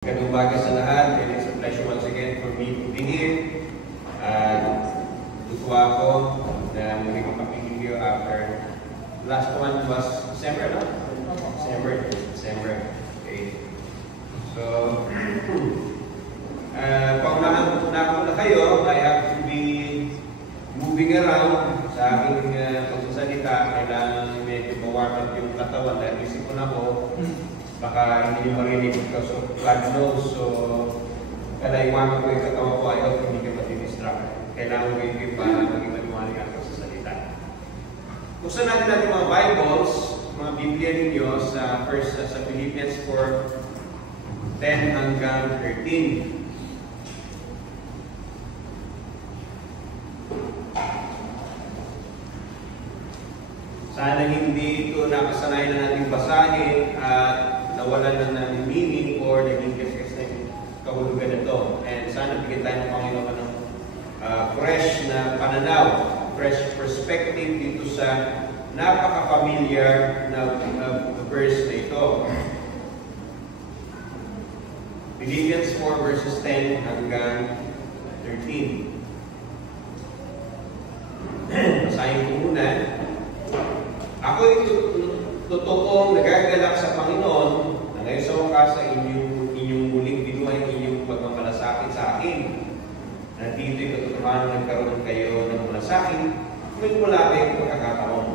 Magandang umaga sa lahat. It is a pleasure once again for me to be here. Tutuwa ako na muli makapigil after last one was December, no? December. Okay. So, paunahan ko na kayo, I have to be moving around sa aking pagsasalita. Kailangan medyo mawarm yung katawan dahil isip ko na ko. Baka hindi nyo marinig because of God knows. So, kalaiwan ko yung katawan ko, I hope hindi ka mati-distract. Kailangan ko yung maging maliwanag ang pagsasalita. Buksan natin mga Bibles, mga Biblia ninyo sa Philippians 4:10 hanggang 13. Sana hindi ito nakasanayan na nating basahin at nawalan na ng meaning or naging kasi ng kahulugan nito. And sana bigyan tayo ng Panginoon ng fresh na pananaw, fresh perspective dito sa napaka-familiar na verse na ito. Philippians 4 verses 10 hanggang 13. Basahin ko muna. Ako'y totoong nagagalak sa Panginoon na ngayon sa wakas sa inyong muling binuhay inyong pagmamalasakit sa akin. Nandito'y katotohanan nagkaroon kayo ng malasakit, ngunit wala kayong pagkakataon.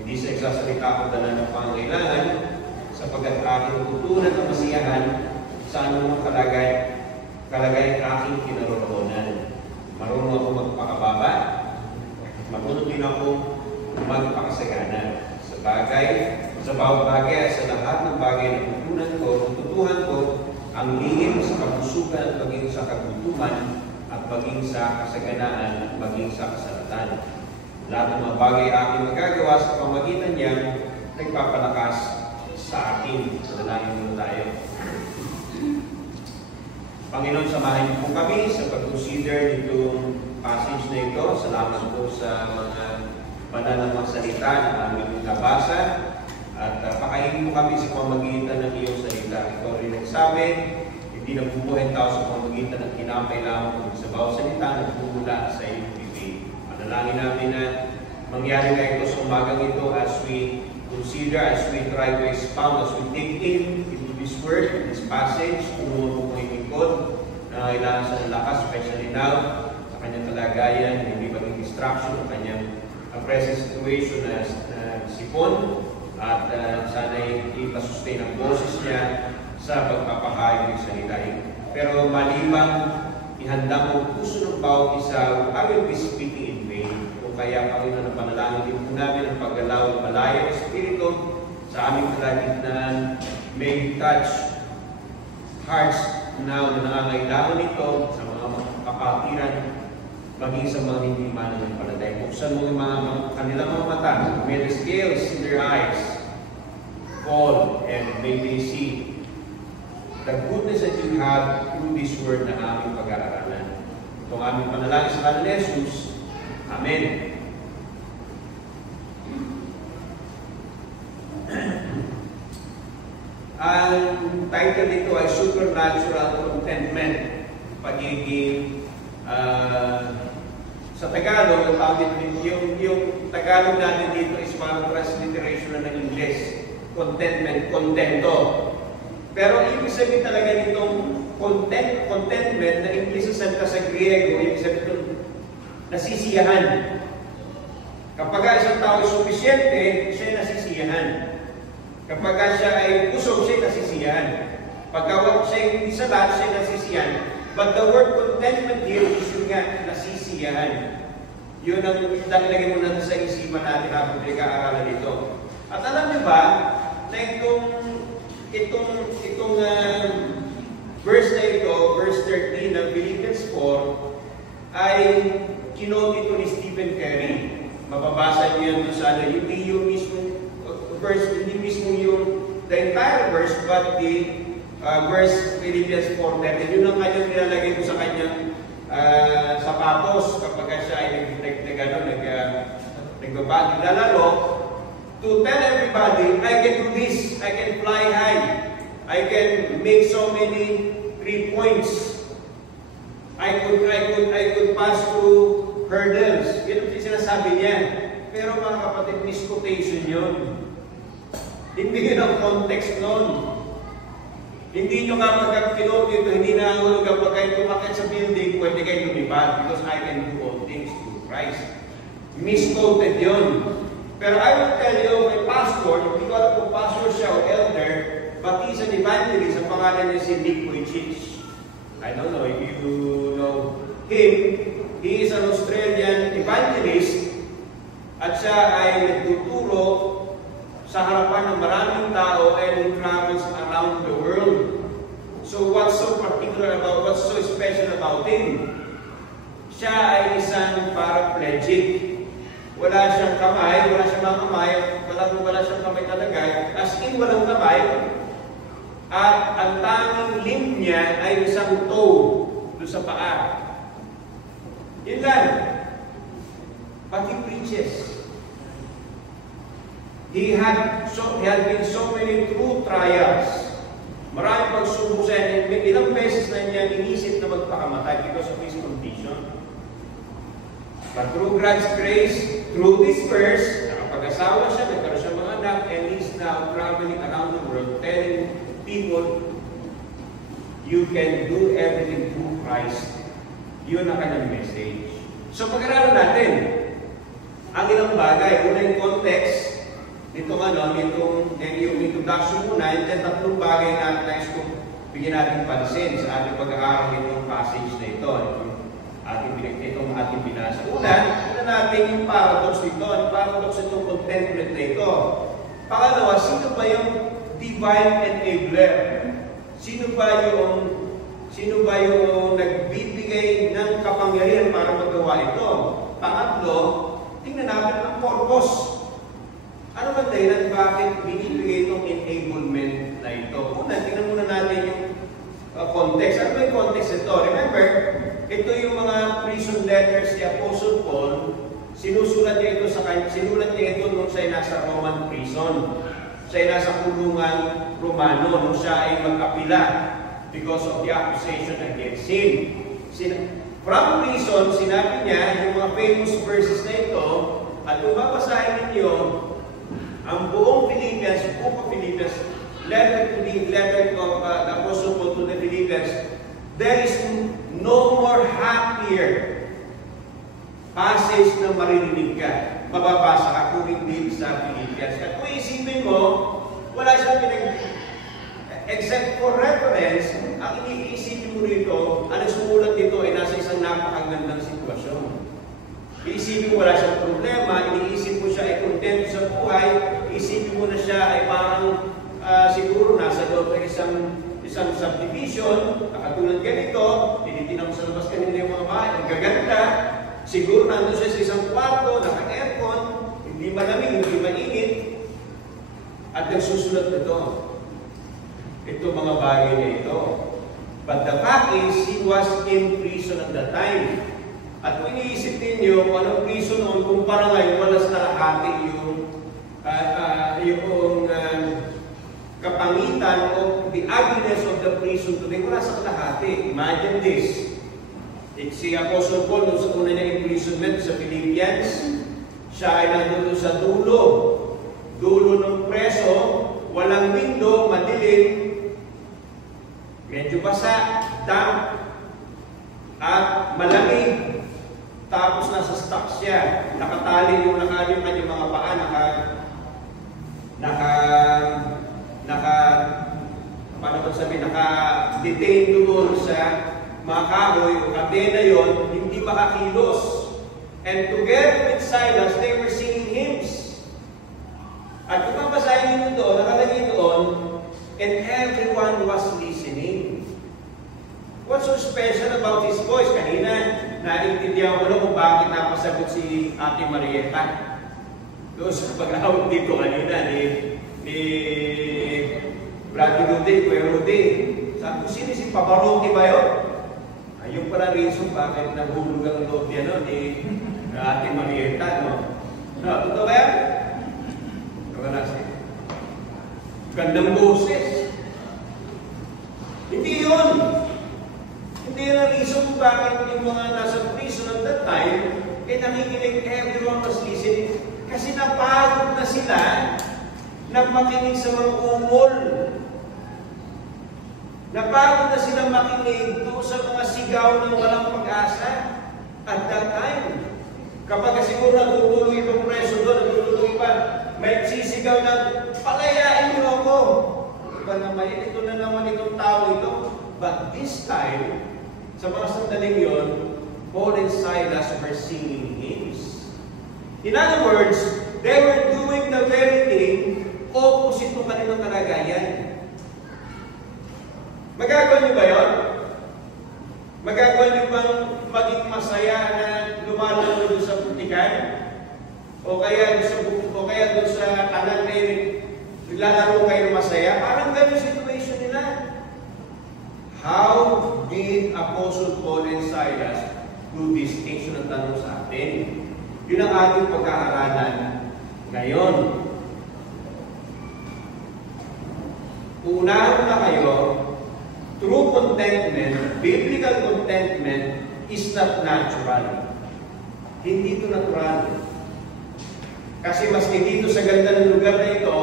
Hindi sa iksasalita ko dala ng pangailangan, sapagkat aking tutunan ng masiyahan sa anumang kalagay aking kinaroroonan. Marunong ako magpakababa, marunong din ako magpakasagana sa bawat bagay at sa lahat ng bagay na tutuhan ko ang lihim sa kabusugan at maging sa kagutuman at maging sa kasaganaan at maging sa kasalatan. Lahat ng mga bagay aking magagawa sa pamagitan niya nagpapalakas sa akin. Dalangin muna tayo. Panginoon, samahin po kami sa pag-consider nitong passage na ito. Salamat po sa mga banal na mga salita na aming nabasa at pakainin mo kami sa pamagitan ng iyong salita. Ikaw rin nagsabi, hindi nabubuhay tao sa pamagitan ng kinapay lamang sa bawat salita na bumula sa iyong bibig. Manalangin namin na mangyari na ito sa umagang ito as we consider, as we try to expound, as we take in into this word, this passage, kung may lingkod na kailangan sa lakas, especially now, sa kanyang kalagayan, hindi maging distraction ng kanyang present situation na sipon at sana'y ipasustain ang boses niya sa pagpapahayag ng salita. Pero malibang ihanda mo puso ng bawat isa, I will be speaking in vain. Kung kaya Panginoon na panalangin din po namin ang paggalaw ng malaya ng Espiritu sa aming kalagitnaan, may touch hearts now na nangangailangan nito sa mga kapatiran maging sa mga hindi mananampalataya. Buksan mo yung kanilang mga mata. May the scales in their eyes fall and may they see the goodness that you have through this word na aming pag-aaralan. Itong aming panalangin sa kanila Jesus. Amen. Ang title nito ay Supernatural Contentment. Pagiging sa Tagalog, ang tawag dito, yung Tagalog natin dito is parang transliteration na ng English. Contentment, contento. Pero ibig sabihin talaga nitong contentment na English sa Griego, ibig sabihin nasisiyahan. Kapag isang tao ay sufisyente, siya nasisiyahan. Kapag siya ay busog, siya nasisiyahan. Pagka siya hindi salat, siya nasisiyahan. But the word contentment here is yung nga, nasisiyahan. Yun ang ilagay mo na sa isipan natin habang pinag-aaralan ito. At alam niyo ba, na itong verse na ito, verse 13 ng Philippians 4, ay kinote ito ni Stephen Curry. Mababasa niyo yan sa hindi yung mismo verse, hindi mismo yung the entire verse, but the verse Philippians 4:10. Yun ang kanyang nilalagay ko sa kanyang sapatos kapag siya ay naglalaro to tell everybody, I can do this, I can fly high, I can make so many 3 points. I could pass through hurdles. Yan ang sinasabi niya. Pero mga kapatid, misquotation yun. Hindi yun ang context nun. Hindi nyo nga pagkakinot dito, hindi na ang hulugan pag kayo tumakit sa building, pwede kayo lumipad because I can do all things through Christ. Misquoted yun. Pero I will tell you, my pastor, hindi ko alam kung pastor siya o elder, but he's an evangelist. Ang pangalan niya si Nick Vujicic. I don't know if you know him. He is an Australian evangelist at siya ay nagtuturo sa harapan ng maraming tao and he travels around the world. So what's so particular about, what's so special about him? Siya ay isang paraplegic. Wala siyang kamay, wala siyang mga kamay, wala siyang kamay talaga. As in, walang kamay. At ang tanging limb niya ay isang toe doon sa paa. Yun lang. But he preaches. He had been so many true trials. Maraming pagsubok sa kanya. Ilang beses na niya inisip na magpakamatay because of his condition. But through God's grace, through this verse, nakapag-asawa siya, nagkaroon siya mga anak, and he's now traveling around the world telling people, you can do everything through Christ. Yun ang kanyang message. So pag-aralan natin ang ilang bagay. Una yung context, yung introduction muna, and then tatlong bagay na nais kong bigyan natin pansin sa ating pag-aaral nitong passage na ito. Itong ating binasa. Una natin yung paradox nito. Ang paradox itong contemplate na ito. Pangalawa, sino ba yung divine enabler? Sino ba yung nagbibigay ng kapangyarihan para magawa ito? Pangatlo, tingnan natin ang purpose. Ano ba dahilan bakit binibigay itong enablement na ito? Una, tingnan muna natin yung context. Ano ba yung context ito? Remember, ito yung mga prison letters ni Apostle Paul. Sinulat niya ito nung siya ay nasa Roman prison. Siya ay nasa kulungan Romano nung siya ay mag-apila because of the accusation against him. From prison, sinabi niya yung mga famous verses na ito, at kung babasahin ninyo ang buong Philippians, book of Philippians, letter of the Apostle Paul to the Philippians, there is no more happier passage na maririnig ka. Mababasa ka kung hindi sa Philippians. At kung isipin mo, wala siyang except for reference, ang iniisipin mo rito, ang sumulat dito ay nasa isang napakagandang sitwasyon. Iisipin mo wala siyang problema, iniisip mo siya ay content sa buhay, iisipin mo na siya ay parang siguro nasa loob ng isang subdivision, nakatulad ganito, tinitinang sa labas kanila yung mga bahay, ang gaganda, siguro nandun siya sa isang kwarto, naka-aircon, hindi malamig, hindi mainit, at nagsusulat na ito. Ito mga bagay na ito. But the fact is, he was in prison at that time. At kung iniisip ninyo kung anong prison noon, kumpara ngayon, walas kalahati yung kapangitan o the ugliness of the prison today, wala sa kalahati. Imagine this. Si Apostle Paul, nung sa una niya imprisonment sa Philippians, siya ay nandun sa dulo ng preso, walang window, madilim, medyo basa, damp, at malamig. Tapos nasa stock siya, nakatali yung kanyang mga paa, naka-detain doon sa mga kahoy, o kadena yun, hindi makakilos. And together with Silas, they were singing hymns. At kung mabasahin nyo doon, nakalagay doon, and everyone was listening. What's so special about his voice? Kanina, naintindihan ko na kung bakit napasagot si Ate Marieta. Doon sa pag-awag dito kanina ni Brad Rudy, Kuya Rudy. Sabi ko, sino si Pavarotti ba yun? Ayun pala reason bakit nahulog ang loob niya no, ni Ate Marieta. No? Totoo ba yan? Wala siya. Gandang boses. Hindi yun. reason kung bakit yung mga nasa prison at that time, nakikinig, everyone was listening. Kasi napagod na sila na makinig sa mga ungol. Napagod na sila makinig doon sa mga sigaw ng walang pag-asa at that time. Kapag siguro natutuloy itong preso doon, natutuloy pa, may sisigaw na, palayain niyo ako. Iba naman, ito na naman itong tao ito. But this time, sa mga sandaling yun, Paul and Silas were singing hymns. In other words, they were doing the very thing opposite ng kanilang kalagayan. Magagawa niyo ba yun? Magagawa niyo bang maging masaya na lumalaro doon sa putikan? O kaya doon sa kanan na lalaro kayo masaya? Parang ganun situation nila. How did Apostle Paul and Silas do this thing? So nagtanong sa atin. Yun ang ating pagkakaaralan ngayon. Unahan na kayo, true contentment, biblical contentment is not natural. Hindi ito natural. Kasi maski dito sa ganda ng lugar na ito,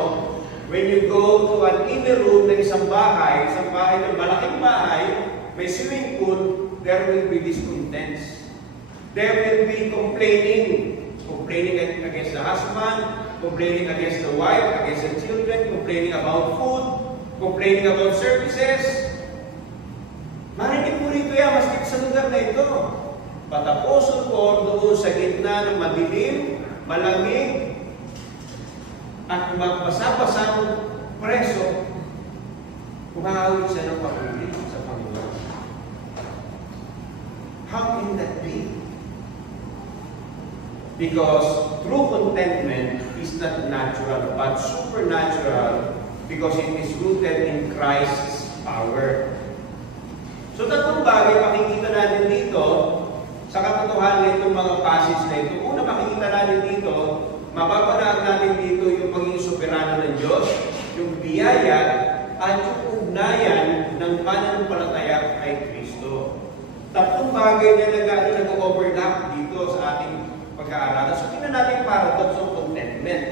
when you go to an inner room ng isang bahay ng malaking bahay, may swimming pool, there will be discontents. There will be complaining against the husband, complaining against the wife, against the children, complaining about food, complaining about services. Marinig mo rito yan, maski sa lugar na ito. But Apostle Paul doon sa gitna ng madilim, malamig, at magbasa-basang preso, kumahawit siya ng pag-ibig sa Panginoon. How can that be? Because true contentment is not natural, but supernatural because it is rooted in Christ's power. So tatlong bagay makikita natin dito sa katotohanan nitong mga passage na ito. Una, makikita natin dito, mapapanaan natin dito yung pagiging soberano ng Diyos, yung biyaya, at yung ugnayan ng pananampalataya kay Kristo. Tatlong bagay na nag-overlap dito sa ating pag-aaralan. So, tingnan natin yung paradox of contentment.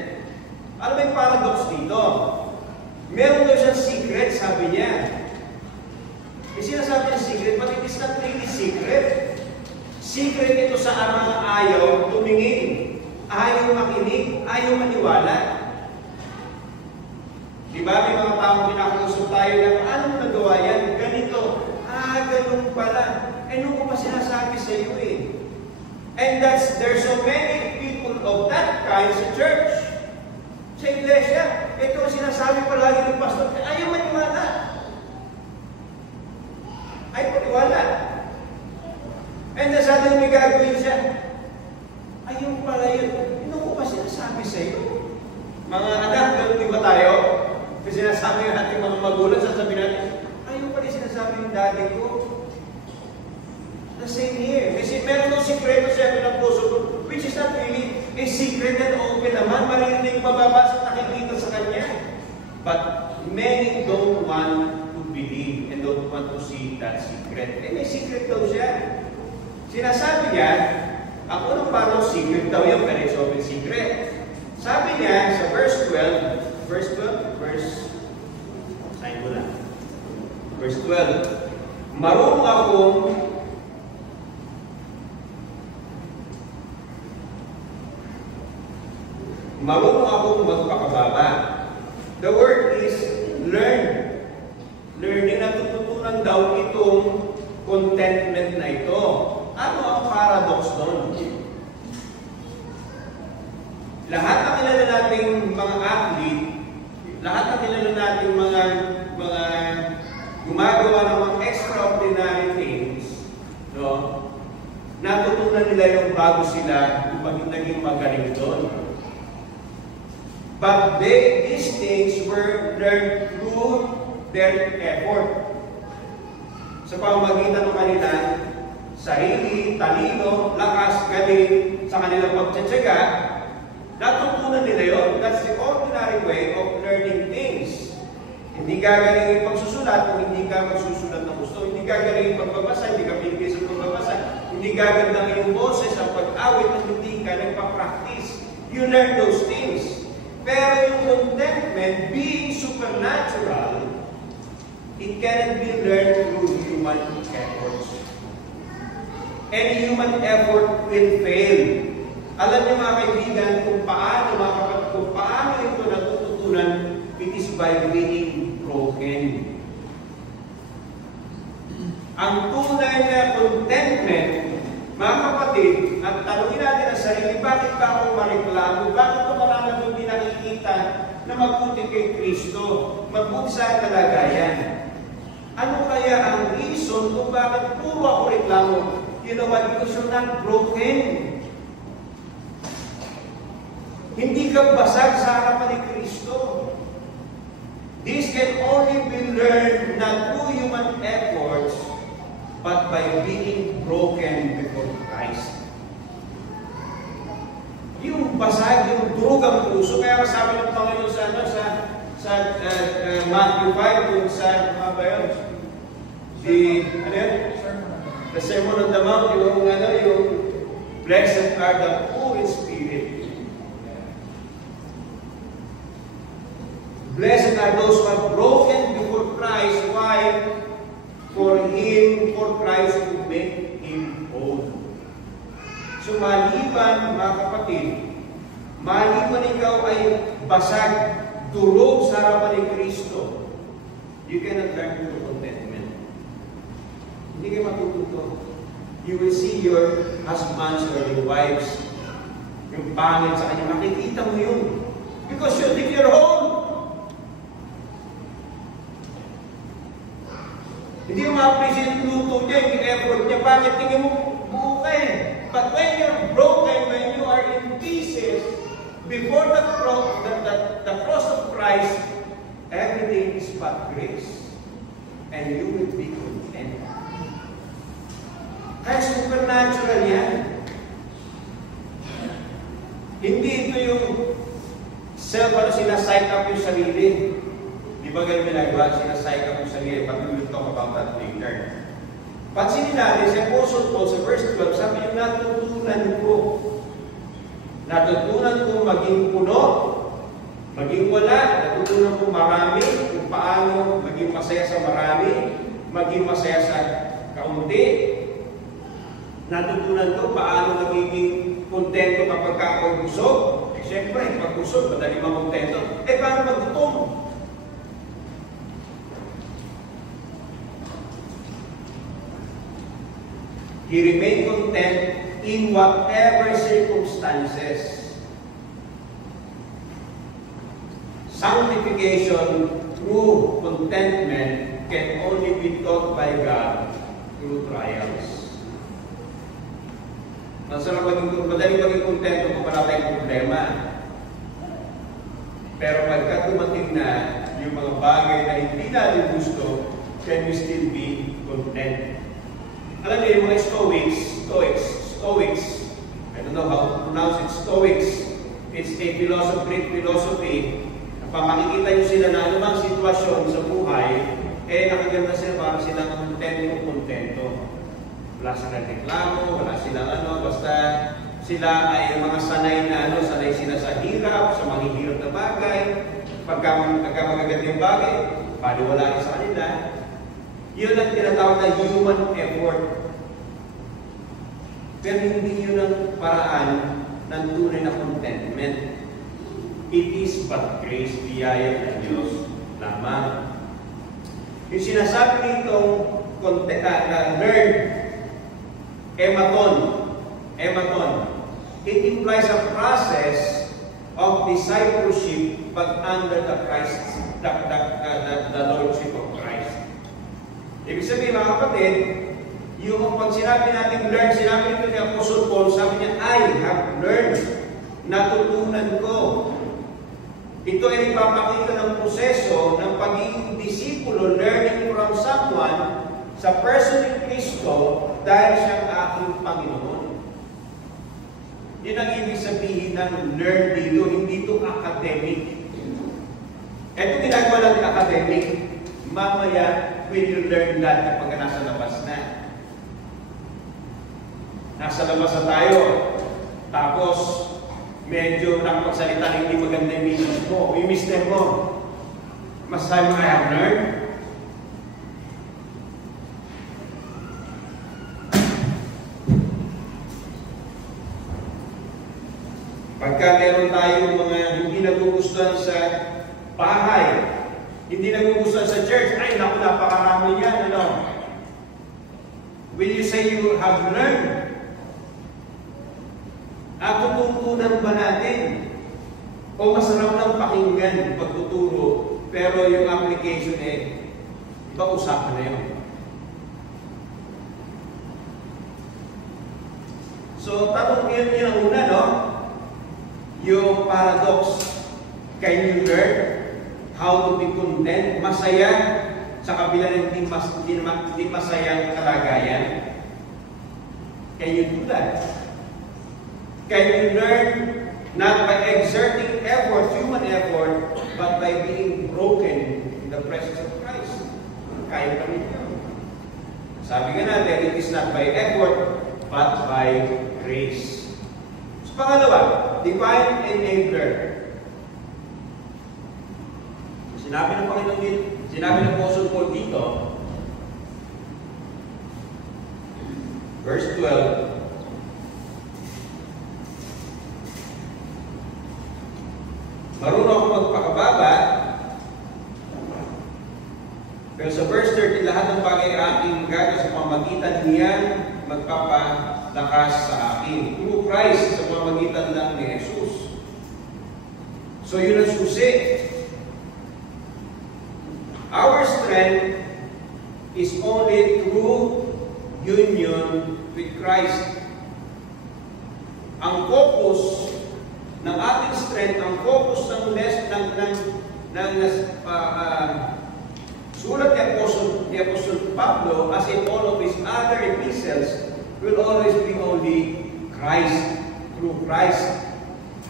Ano ba yung paradox dito? Meron daw siyang secret, sabi niya. Yung sinasabi niya secret, but it is not really secret. Secret ito sa mga ayaw tumingin, ayaw makinig, ayaw maniwala. Diba? May mga taong pinakausap tayo na, anong nagawa yan? Ganito. Ganun pala. Nung ko pa sinasabi sa iyo eh. And there's so many people of that kind sa church, sa iglesia. Ito ang sinasabi palagi ng pastor, ayaw maniwala. Ayaw maniwala. And then suddenly may gagawin siya. Ayaw pala yun. Nung ko pa sinasabi sa iyo. Mga anak, ganun di ba tayo? Kasi sinasabi ng ating mga magulang, sasabihin natin, ayaw pala sinasabi ng daddy ko. The same here. Meron ng sikreto siya ng puso, which is not really a secret and open naman. Maririnig mababasa at nakikita sa kanya. But many don't want to believe and don't want to see that secret. May secret daw siya. Sinasabi niya, ako nang parang secret daw yung pero it's open secret. Sabi niya sa verse 12, sign mo lang. Verse 12, marunong akong magpakababa. The word is learn. Learning, natututunan daw itong contentment na ito. Ano ang paradox doon? Lahat ng kilala nating mga athlete, lahat ng kilala nating mga gumagawa ng mga extraordinary things, no? Natutunan nila yung bago sila kung naging magaling doon. But these things were learned through their effort. Sa pamamagitan ng kanila, sarili, talino, lakas, galing, sa kanilang pagtsatsaga, natutunan nila yun. That's the ordinary way of learning things. Hindi gagaling yung pagsusulat kung hindi ka magsusulat ng gusto. Hindi gagaling yung pagbabasa, hindi ka pinigil sa hindi gaganda yung boses, ang pag-awit, at hindi ka nagpa-practice. You learn those things. Pero yung contentment, being supernatural, it cannot be learned through human efforts. Any human effort will fail. Alam niyo mga kaibigan, kung paano ito natututunan, it is by being broken. Ang tunay na contentment, mga kapatid, at tanungin natin ang sarili, bakit ba ako mareklamo? Bakit ko maraming hindi nakikita na mabuti kay Kristo? Mabuti sa kalagayan. Ano kaya ang reason kung bakit puro ako reklamo? You know what? Because you're not broken. Hindi ka basag sa harapan ni Kristo. This can only be learned not through human efforts, but by being broken before Christ. Yung basag, yung durog ang puso, kaya sabi ng Panginoon sa Matthew 5, kung sa mga bayan, the Sermon on the Mount, yung blessed are the poor in spirit. Blessed are those who are broken before Christ. Why? For Christ to make him whole. So maliban, mga kapatid, maliban ikaw ay basag, durog sa harapan ni Kristo, you cannot learn true contentment. Hindi kayo matututo. You will see your husbands or your wives, yung pangit sa kanya, makikita mo yun. Because you think you're whole. Hindi mo ma-appreciate yung luto niya, yung effort niya. Bakit tingin mo buo ka eh? But when you're broken, when you are in pieces, before the cross of Christ, everything is but grace. And you will be content. Kaya supernatural yan. Hindi ito yung sinasike up yung sarili. Di ba ganun ginagawa? Sinasike up yung sarili. But we will talk about that later. Pansinin natin, si Apostle Paul sa verse 12, sabi niya, natutunan ko maging puno, maging wala, natutunan ko marami, kung paano maging masaya sa marami, maging masaya sa kaunti. Natutunan ko paano magiging kontento kapag ako'y busog. Siyempre, pag busog, madali makontento. Paano maggutom? He remained content in whatever circumstances. Sanctification through contentment can only be taught by God through trials. Madaling maging kontento kung wala tayong problema. Pero pagka dumating na yung mga bagay na hindi natin gusto, can we still be content? Alam niyo, yung mga Stoics, I don't know how to pronounce it, Stoics, it's a Greek philosophy. Pag makikita niyo sila na anumang sitwasyon sa buhay, nakaganda sila para silang kontento. Wala silang reklamo, wala silang basta sila ay mga sanay na sanay sila sa hirap, sa mahihirap na bagay. Pagka magaganda yung bagay, paliwala sa kanila. Yun ang tinatawag na human effort. Pero hindi yun ang paraan ng tunay na contentment. It is but grace, biyaya ng Diyos lamang. Yung sinasabi nitong learn, ematon, it implies a process of discipleship but under the Lordship of Christ. Ibig sabihin, mga kapatid, yung pag sinabi natin learn, sinabi nito ni Apostle Paul, sabi niya, I have learned, natutunan ko. Ito ay nagpapakita ng proseso ng pagiging disipulo, learning from someone sa person ni Kristo dahil siyang aking Panginoon. Yun ang ibig sabihin ng learn dito, hindi ito academic. Ito ginagawa natin academic, mamaya when you learn that kapag nasa labas na. nasa labas na tayo, tapos medyo nakapagsalita na hindi maganda yung misis mo, yung mister mo. Masasabi mo, I have learned. Pagka meron tayong mga hindi nagugustuhan sa bahay, hindi nagugustuhan sa church, ay naku, napakarami yan, ano? Will you say you have learned? Tututunan ba natin? O masarap lang pakinggan pagtuturo, pero yung application iba usapan na yun. So, tanong yun ang una, no? Yung paradox. Can you learn how to be content? Masaya sa kabila ng hindi masayang kalagayan? Can you do that? Can you learn not by exerting effort, human effort, but by being broken in the presence of Christ? Kaya kami yun. Sabi nga natin, it is not by effort, but by grace. So, pangalawa, divine enabler. Sinabi ng Panginoon dito, sinabi ng Apostle Paul dito, verse 12, marunong ako magpakababa, pero sa verse 30, lahat ng bagay aking gagawin sa pamamagitan niyan, magpapalakas sa akin. Through Christ, sa pamamagitan lang ni Jesus. So yun ang susi. Our strength is only through union with Christ. Ang focus ng ating strength, ang focus ng sulat ni Apostle Pablo, as in all of his other epistles, will always be only Christ, through Christ.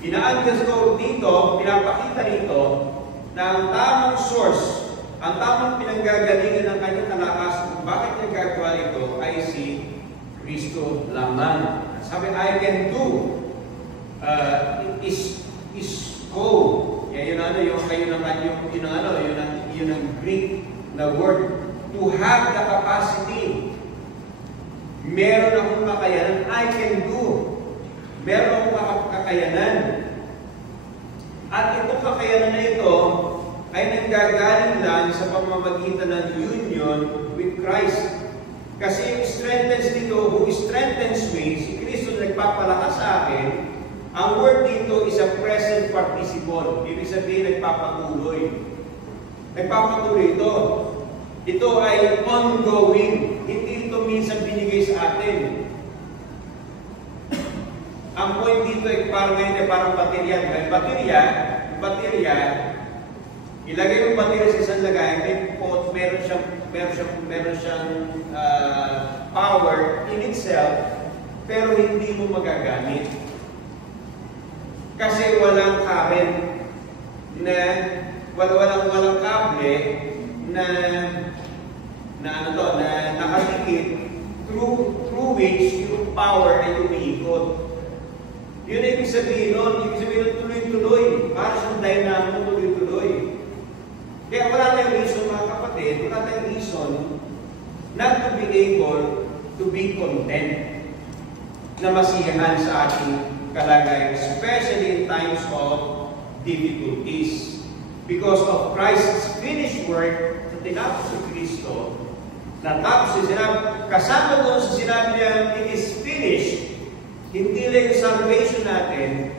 Ina-underscore dito, pinapakita dito, na ang tamang source, ang tamang pinanggagalingan ng kanyang kalakas kung bakit niya gagawa ito ay si Kristo lamang. Sabi, I can do is go. Yun ang Greek na word. To have the capacity. Meron akong kakayanan. I can do. Meron akong kakayanan. At itong kakayanan na ito ay nanggagaling lang sa pamamagitan ng union with Christ. Kasi yung strengthens dito, who strengthens me, si Kristo nagpapalakas sa akin. Ang word dito is a present participle. Ibig sabihin, nagpapatuloy. Nagpapatuloy ito. Ito ay ongoing. Hindi ito minsan binigay sa atin. Ang point dito ay parang baterya. May baterya, ilagay yung baterya sa isang lagayan, meron siyang power in itself, pero hindi mo magagamit. Kasi walang current na walang kable na nakadikit through which yung power ay umiikot. Yun ay ibig sabihin nun. Ibig sabihin nun tuloy-tuloy. Para siyang dynamo tuloy-tuloy. Kaya wala tayong reason, mga kapatid, wala tayong reason not to be able to be content na masiyahan sa ating kalagayan, especially in times of difficulties. Because of Christ's finished work sa tinapos ni Kristo, natapos si sinabi, kasama doon sa sinabi niya, it is finished. Hindi lang yung salvation natin,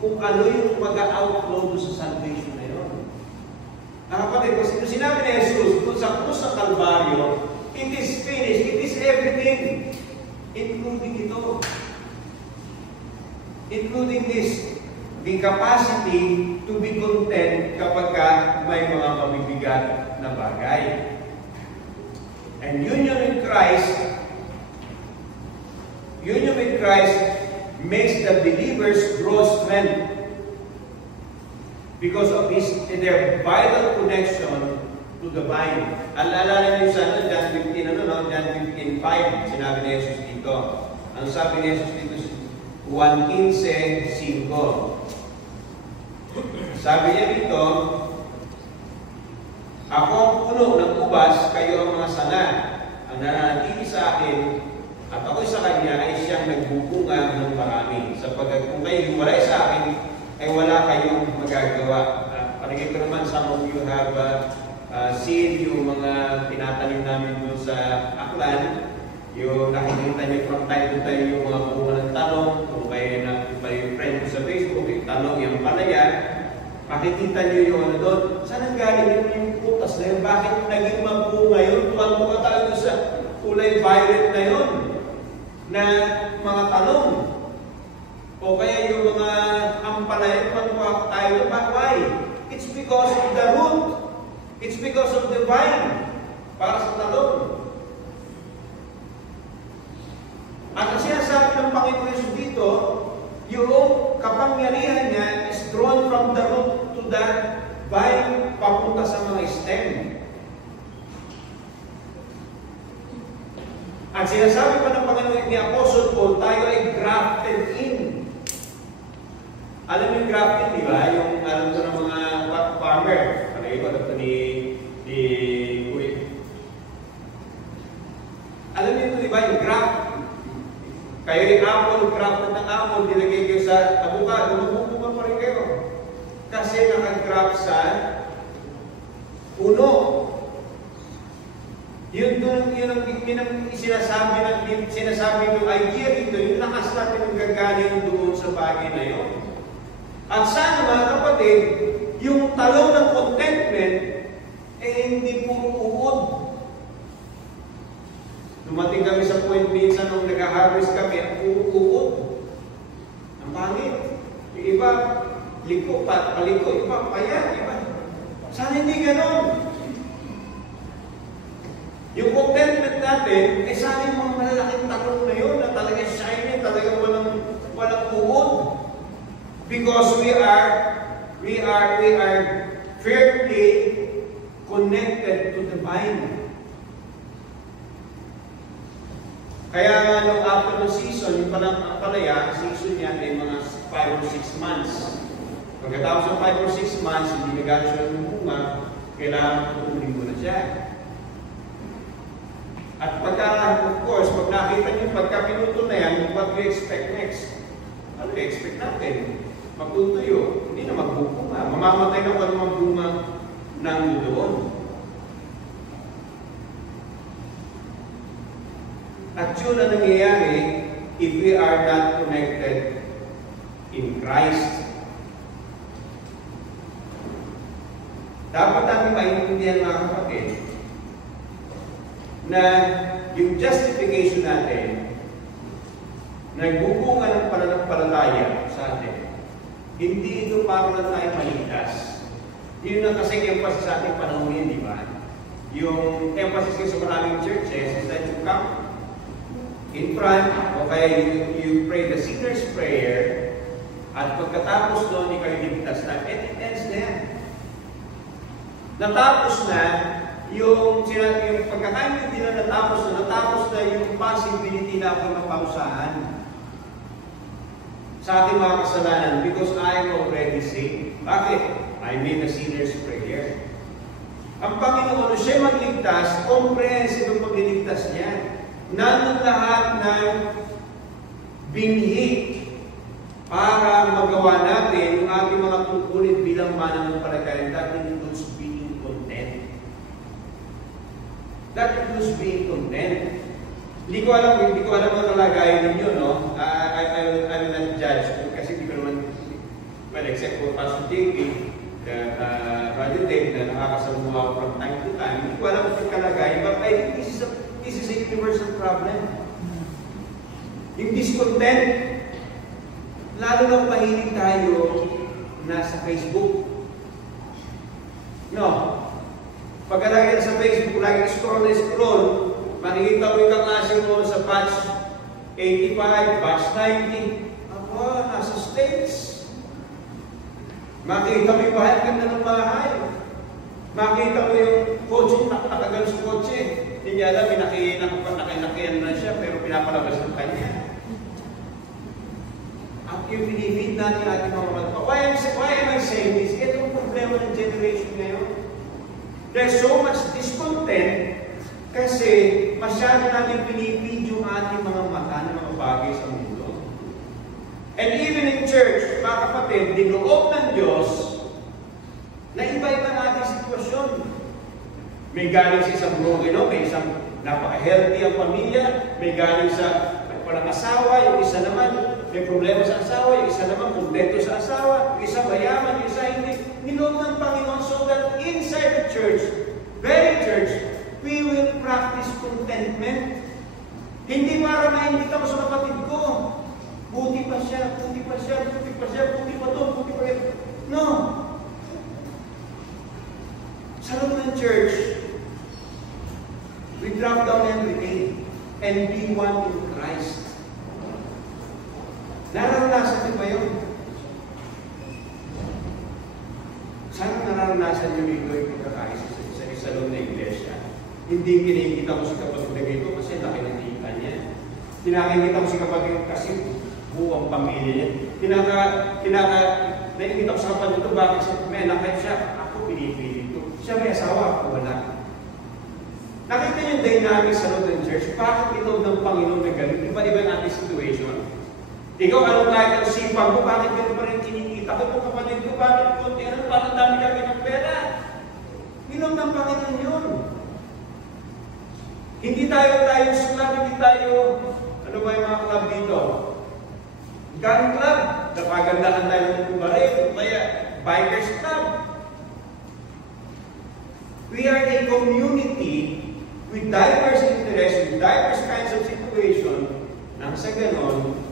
kung ano yung mag-outflow doon sa salvation na yun. Nakapatid, kasi ito sinabi ni Jesus, doon sa krus ng Kalbaryo, it is finished, it is everything, including ito. Including this, the capacity to be content kapag may mga mabibigat na bagay. And union with Christ makes the believers draw strength because of their vital connection to the vine. Alala niyo sa John 15, John 15:5, sinabi ni Jesus dito. dito. Ang sabi ni Jesus dito, Juan 15:5. Sabi niya dito, ako ang puno ng ubas, kayo ang mga sanga. Ang nananatili sa akin, at ako sa kanya ay siyang nagbubunga ng marami. Sapagkat kung kayo hiwalay sa akin, ay wala kayong magagawa. Parigay ko naman, some of you have seen yung mga tinatanim namin doon sa Aklan. Yung nakikita niyo from time to time yung mga bunga ng talong. Kung kayo friend ko sa Facebook, yung talong, yung palaya, makikita niyo yung ano doon. Saan ang galing yung putas na yun? Bakit naging magbunga yun? Tuwang-tuwa tayo sa kulay violet na yun na mga talong. O kaya yung mga ampalaya, tuwang-tuwa tayo. Why? It's because of the root. It's because of the vine. Para sa talong. At ang sinasabi ng Panginoon Yesus dito, yung kapangyarihan niya is drawn from the root to the vine papunta sa mga stem. At sinasabi pa ng Panginoon ni Apostle Paul, tayo ay grafted in. Alam yung grafted, di ba? Yung alam ko ng mga farmer. Palagi ko, alam ko ni Kuya. Alam niyo ito, di ba? Yung graft. Kayo yung apple, grafted ng apple, nilagay kayo sa avocado, mabubuka pa rin kayo. Kasi nakagraft sa puno. Yun ang sinasabi ng idea dito, yung lakas natin ang gagaling doon sa bagay na yun. At sana mga kapatid, yung talong ng contentment, hindi puro uod. Dumating kami sa point minsan nung nag-harvest kami, ang uod. Ang pangit. Yung iba, liko, paliko, iba, paya, iba. Sana hindi ganon. Yung contentment natin, sana yung mga malalaking talong na yun, na talagang shiny, talagang walang uod. Because we are firmly connected to the vine. Kaya nga nung after the season, yung palaya, season niya ay mga 5 or 6 months. Pagkatapos ng 5 or 6 months, hindi nagano siya ng bunga, kailangan tutuloy mo na siya. At pagka, of course, pag nakita niyo, pagka pinuto na yan, what do you expect next? Ano i-expect natin? Magtutuyo, hindi na magbubunga. Mamamatay na kung anong bunga ng doon. At yun ang nangyayari if we are not connected in Christ. Dapat namin maintindihan mga kapatid na yung justification natin nagbubunga ng pananampalataya sa atin. Hindi ito para lang tayo maligtas. Yun na kasi emphasis sa ating panahon yun, di ba? Yung emphasis ko sa maraming churches is that you come in front, o kaya you pray the sinner's prayer, at pagkatapos doon, ikaw ligtas na, and it ends there. Natapos na, yung pagkakain hindi na natapos na yung possibility na ako mapausahan sa ating mga kasalanan because I am already saved. Bakit? I made the sinner's prayer. Ang Panginoon, siya magligtas, comprehensive ang pagliligtas niya. Nandun lahat ng binhi para magawa natin yung ating mga tungkulin bilang mananampalataya. That includes being content. That includes being content. Hindi ko alam ang kalagayan ninyo, no? I will not judge kasi hindi ko naman, well, except for Pastor JP, Radio Dave na nakakasaluha from time to time, hindi ko alam ang kalagayan, but I think this is a universal problem. Yung discontent, lalo na mahilig tayo nasa Facebook. No. Pagkalagay na sa Facebook, lagi scroll, makikita mo yung kaklase mo sa batch 85, batch 90. Ako, nasa States. Makikita mo yung bahay, ganda ng bahay. Makikita mo yung kotse, nakagalos kotse. Hindi niya alam, nakinakiyan na siya, pero pinapalabas ng kanya. At yung pinifeed natin ating mga mata. Why am I saying this? Ito ang problema ng generation ngayon. There's so much discontent kasi masyado natin pinifeed yung ating mga mata ng mga bagay sa mundo. And even in church, mga kapatid, dinoob ng Diyos na iba-iba nating sitwasyon. May galing sa isang broken home, may isang napaka-healthy ang pamilya, may galing sa walang asawa, yung isa naman may problema sa asawa, yung isa naman kontento sa asawa, yung isa mayaman, yung isa hindi. Niloob ng Panginoon so that inside the church, very church, we will practice contentment. Hindi para mainggit ako sa kapatid ko. Buti pa siya, buti pa siya, buti pa siya, buti pa to, buti pa ito. No. Sa loob ng church, we drop down every day and be one in Christ. Nararanasan niyo ba yun? Sana nararanasan niyo dito yung pagkakais sa isa loob na iglesia. Hindi kinikita mo si kapatid na ito kasi laki ng kita niya. Kinakikita mo si kapatid kasi buong pamilya niya. Nakikita ko sa kapatid ito, bakit may anak siya? Ako pinipili ito. Siya may asawa, ako wala. Nakita niyo yung dynamics sa loob ng church. Bakit ito ng Panginoon na ganun? Iba-iba natin situation. Ikaw, anong kahit ang sipag mo, bakit gano'n pa rin kinikita ko itong kapatid ko? Bakit konti? Ano, parang dami kami ng pera? Inom ng Panginoon yun. Hindi tayo slab, hindi tayo, ano ba yung mga club dito? Gun club. Napagandahan tayo ng baril. Kaya, bikers club. We are a community with diverse interests, with diverse kinds of situation, nang sa ganon,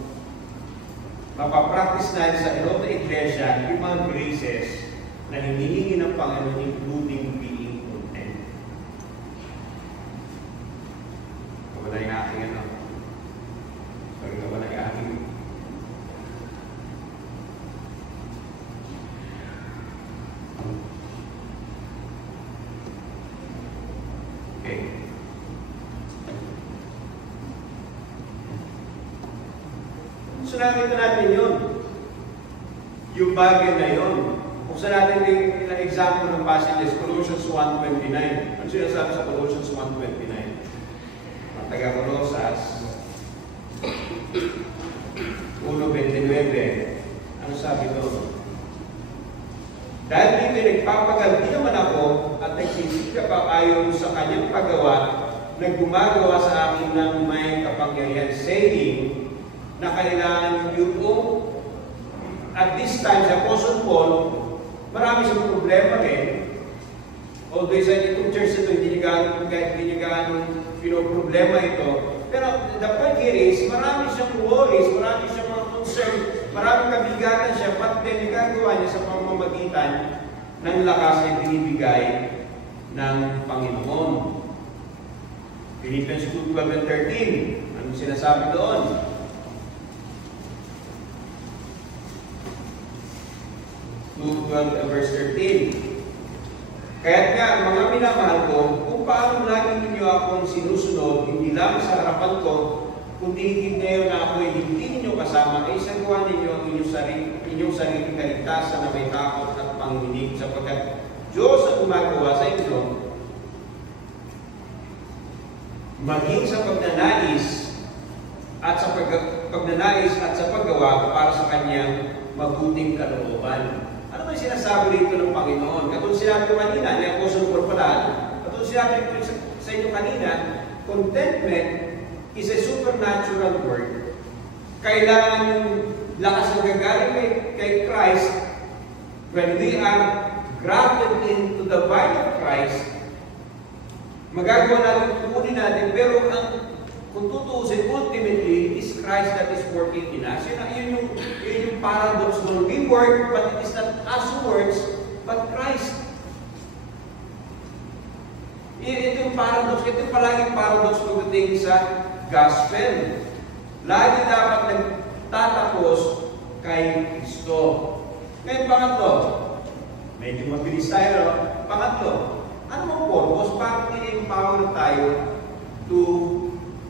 mapapractice natin sa loob ng iglesia yung mga graces na hinihingi ng Panginoon, including being content. Wala yung aking ano. Sorry ka, wala yung aking. Okay. So nakita natin yun. Yung bagay na yun. Buksan natin yung example ng passages, Colossians 1:29. Ano sinasabi sa Colossians 1:29? Ang taga-Colosas 1:29. Ano sabi doon? Dahil dito nagpapagaldi naman ako at nagsisikap ako ayon sa kanyang paggawa na gumagawa sa akin ng may kapangyarihan, saying na kailangan yung at this time sa Apostle Paul, marami siyang problema rin. Although sa itong church ito, hindi niya gaano pinoproblema ito. Pero the point here is, marami siyang worries, marami siyang mga concern, maraming kabigatan siya, pati din nagagawa niya sa pamamagitan ng lakas na binibigay ng Panginoon. Philippians 2:12-13. Anong sinasabi doon? 2:12-13. Kaya't nga, mga minamahal ko, kung paano lagi ninyo akong sinusunod, hindi lang sa harapan ko, kundi higit ngayon na ako ay hindi ninyo kasama, ay sagawa ninyo ang inyong sariling kaligtasan na may takot at panginginig, sapagkat Diyos ang gumagawa sa inyo, maging sa pagnanais at sa paggawa para sa kanyang mabuting kalooban. Ano ba yung sinasabi rito ng Panginoon? Katulad sinabi ko kanina, ni Apostle Paul pala, katulad sinabi ko sa inyo kanina, contentment is a supernatural word. Kailangan yung lakas ng gagaling kay Christ, when we are grafted into the vine of Christ, magagawa natin, kukunin natin, pero kung tutuusin, ultimately, it is Christ that is working in us. Yun yung paradox doon. We work, but it is not us who works, but Christ. Ito yung paradox. Ito yung palaging paradox pagdating sa gospel. Lagi dapat nagtatapos kay Kristo. Ngayon, pangatlo. Medyo mabilis tayo. Pangatlo. Ano ang purpose? Bakit ini-empower tayo to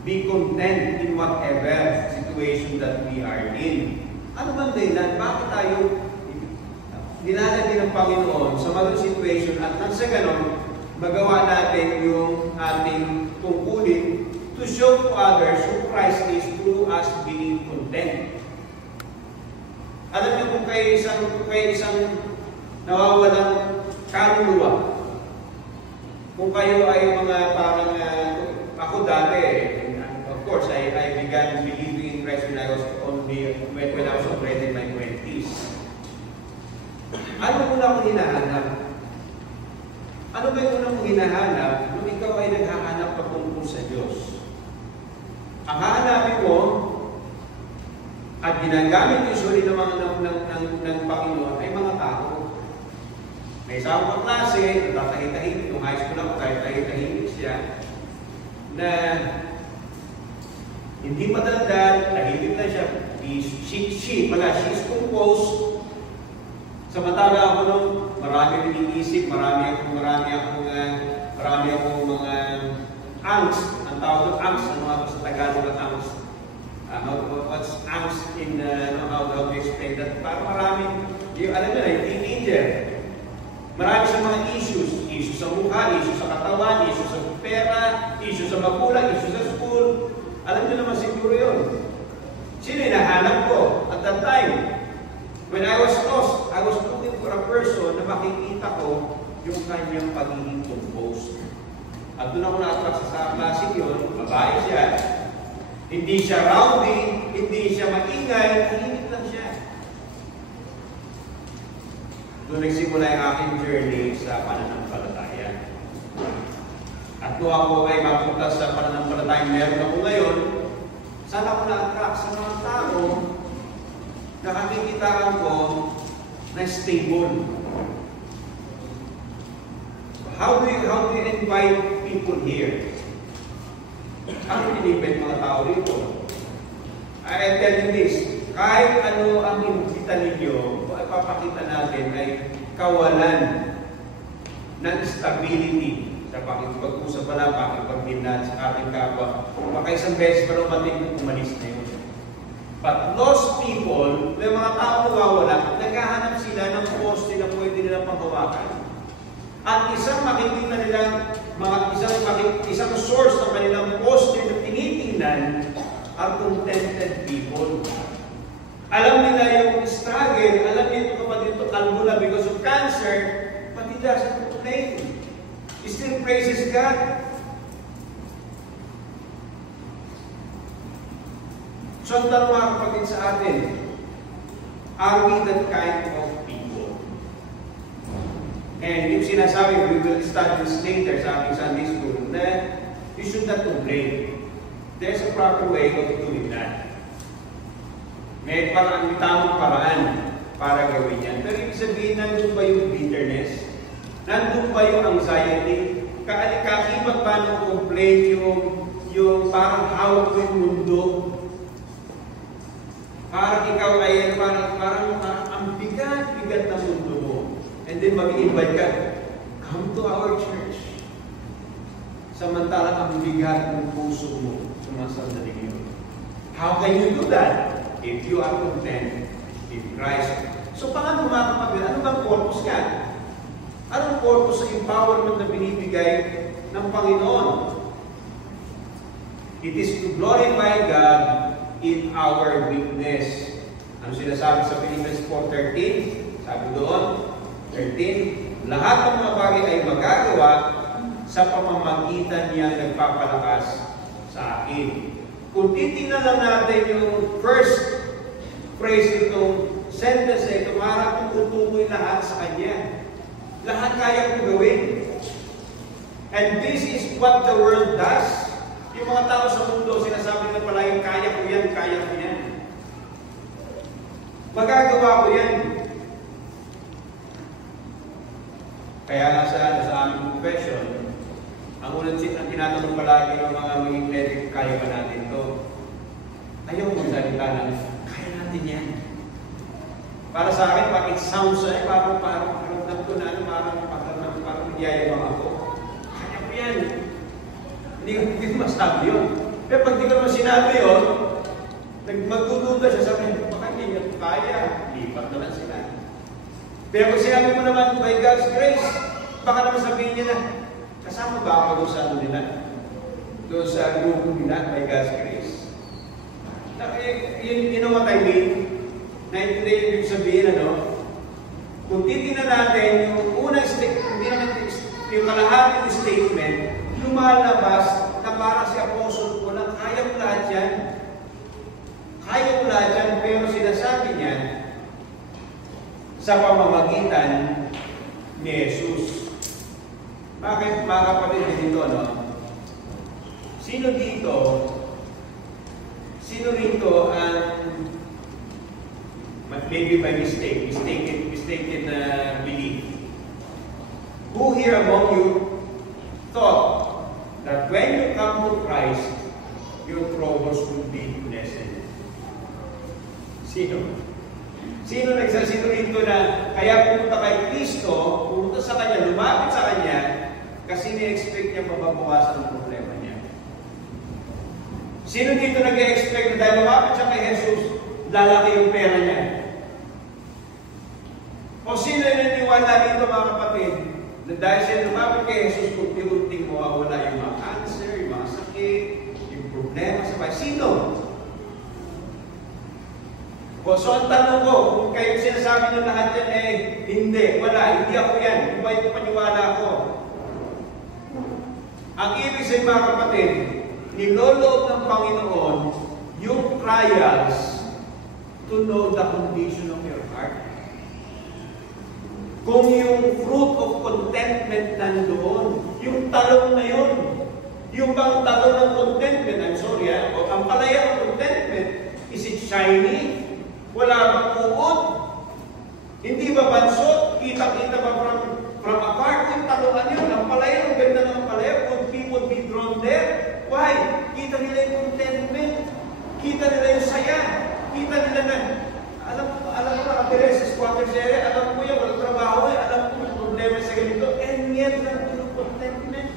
be content in whatever situation that we are in. Ano bang dahilan? Bakit tayo nilalagay ng Panginoon sa mga situation at nang sa ganon, magawa natin yung ating tungkulin to show to others who Christ is through us being content. Alam niyo kung kayo isang nawawalang kaluluwa, kung kayo ay mga parang ako dati, of course, I began believing in Christ when I was already in my 20s. Ano muna akong hinahanap? Ano ba yung unang hinahanap nung ikaw ay naghahanap patungkol sa Diyos? Ang hahanapin mo at ginagamit usually ng Panginoon ay mga tao. May isang klase, tatahitahimik, nung high school ako, kahit tahitahimik siya, na hindi madaldal, tahimik na siya. She's composed. Samantala ako nung marami rin iniisip, marami akong mga angst. Ang tawag ng angst, ano nga ba sa Tagalog ng angst? What's angst in, how do we explain that? Parang maraming, alam nyo na, yung teenager. Marami sa mga issues sa mukha, issues sa katawan, issues sa pera, issues sa magulang, issues sa school. Alam nyo naman siguro yun. Sino hinahanap ko at that time? When I was lost, I was looking for a person na makikita ko yung kanyang pagiging composed. At doon ako na-attract sa klaseng yun, babae siya. Hindi siya rowdy, hindi siya maingay, tahimik lang siya. Doon nagsimula yung aking journey sa pananampalataya. At kung ako ay mapunta sa pananampalataya meron ako ngayon, saan ako na-attract sa mga tao na nakikitaan ko na stable. How do you invite people here? Ano in-invite mga tao rito? I tell you this, kahit ano ang imbita ninyo, ipapakita natin ay kawalan ng stability sa pakikipag-usap pa lang, pakikipag-dinat sa ating kapwa. Baka isang beses pa lumating kung umalis na yun. But lost people, may mga tao nawawala, naghahanap sila ng poste na pwede nilang panghawakan. At isang makikita nilang, isang source ng kanilang poste na tinitingnan are contented people. Alam nila yung struggle, alam nila yung kapatid ito kalbula because of cancer, but he doesn't complain. He still praises God. So ang tanong mga kapatid sa atin, are we that kind of people? And yung sinasabi, we will study this later sa ating Sunday school, na you should not complain. There's a proper way of doing that. May tamang paraan para gawin yan. Pero ibig sabihin, nandun ba yung bitterness? Nandun ba yung anxiety? Kakaibat ba ng complaint yung parang hawak yung mundo? Parang ikaw ay parang ang bigat ng mundo mo. And then mag-i-invite ka, come to our church. Samantalang ang bigat ng puso mo sumasandaling yun. How can you do that? If you are content in Christ. So paano mga kapatid? Ano bang purpose yan? Anong purpose sa empowerment na binibigay ng Panginoon? It is to glorify God in our weakness. Ano sinasabi sa Philippians 4:13? Sabi doon, 13, lahat ng mga bagay ay magagawa sa pamamagitan niya nagpapalakas sa akin. Kung titingnan lang natin yung first phrase nitong sentence na ito, parang tututuloy lahat sa Kanya. Lahat kaya kong gawin. And this is what the world does. Yung mga tao sa mundo, sinasabi na palagi, kaya ko yan, kaya ko yan. Magagawa ko yan. Kaya nga sa aming profession, ang tinatanong palagi ng mga maging medic, kaya ba natin ito? Ayaw ko salita ng, kaya natin yan. Para sa akin, pag it sounds like, parang pakiramdam ko na, parang nagyayabang ako. Kaya ko yan. Hindi ko masabi yun. Pero pag di ko naman sinabi yun, magdududa siya, sabi, baka hindi niya kaya, lipat naman sila. Pero kung sinabi mo naman, by God's grace, baka naman sabihin niya na, kasama ba ako doon sa ano nila? Doon sa grupo nila, by God's grace. You know what I mean? Naintindihan yung sabihin, ano? Kung titignan natin, yung unang statement, hindi naman yung kalahati ng statement, lumalabas na parang si Apostle Paul na kaya ko lahat yan. Kaya ko lahat yan, pero sinasabi niya sa pamamagitan ni Jesus. Bakit mga kapatid dito, no? Sino rito ang maybe by mistaken belief? Who here among you thought that when you come to Christ, your troubles would be lessened? Sino rito na kaya pumunta kay Kristo, pumunta sa Kanya, lumapit sa Kanya, kasi ni-expect niya mababawasan ang problema niya? Sino dito nag-expect na dahil lumapit siya kay Jesus, lalaki yung pera niya? O sino yung naniwala dito mga kapatid, na dahil siya lumapit kay Jesus, kunti-kunting mawawala yung mga cancer, yung mga sakit, yung problema sa bahay? Sino? So ang tanong ko, kung kayo sinasabi nyo lahat yan, hindi ako yan, iba yung paniwala ko. Ang ibig sabihin mga kapatid, niloloob ng Panginoon yung trials to know the condition of your heart. Kung yung fruit of contentment nandoon, yung talong na yun, yung bang talong ng contentment, ang palaya ng contentment, is it shiny? Wala bang uod? Hindi ba bansot? Kita-kita ba from afar? Yung talungan yun, ang palaya, ang ganda ng palaya, would people be drawn there? Why? Kita nila yung contentment. Kita nila yung saya. Kita nila na, alam mo na, kapire sa squatters area, alam mo yan, walang trabaho alam mo yung problema sa ganito, and yet, lang yung contentment.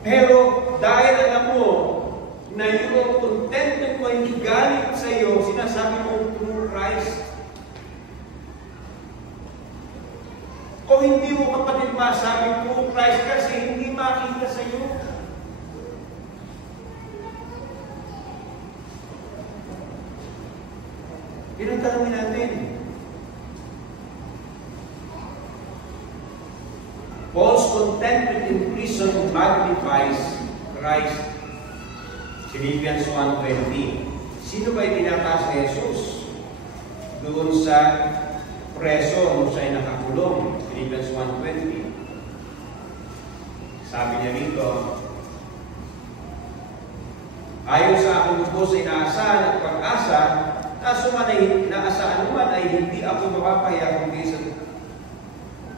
Pero, dahil alam mo, na yung contentment mo hindi galing sa iyo, sinasabi mo through Christ. O hindi mo kapatid masabi through Christ kasi hindi makita sa iyo. Yun ang tanongin natin. Paul's contentment in prison magnifies Christ. Philippians 1:20. Sino ba itinataas ni Jesus? Doon sa preso, nung siya ay nakakulong. Philippians 1:20. Sabi niya dito, ayon sa aking lubos sa inaasahan at pag-asa, naasaan naman ay hindi ako mapapahiya kundi sa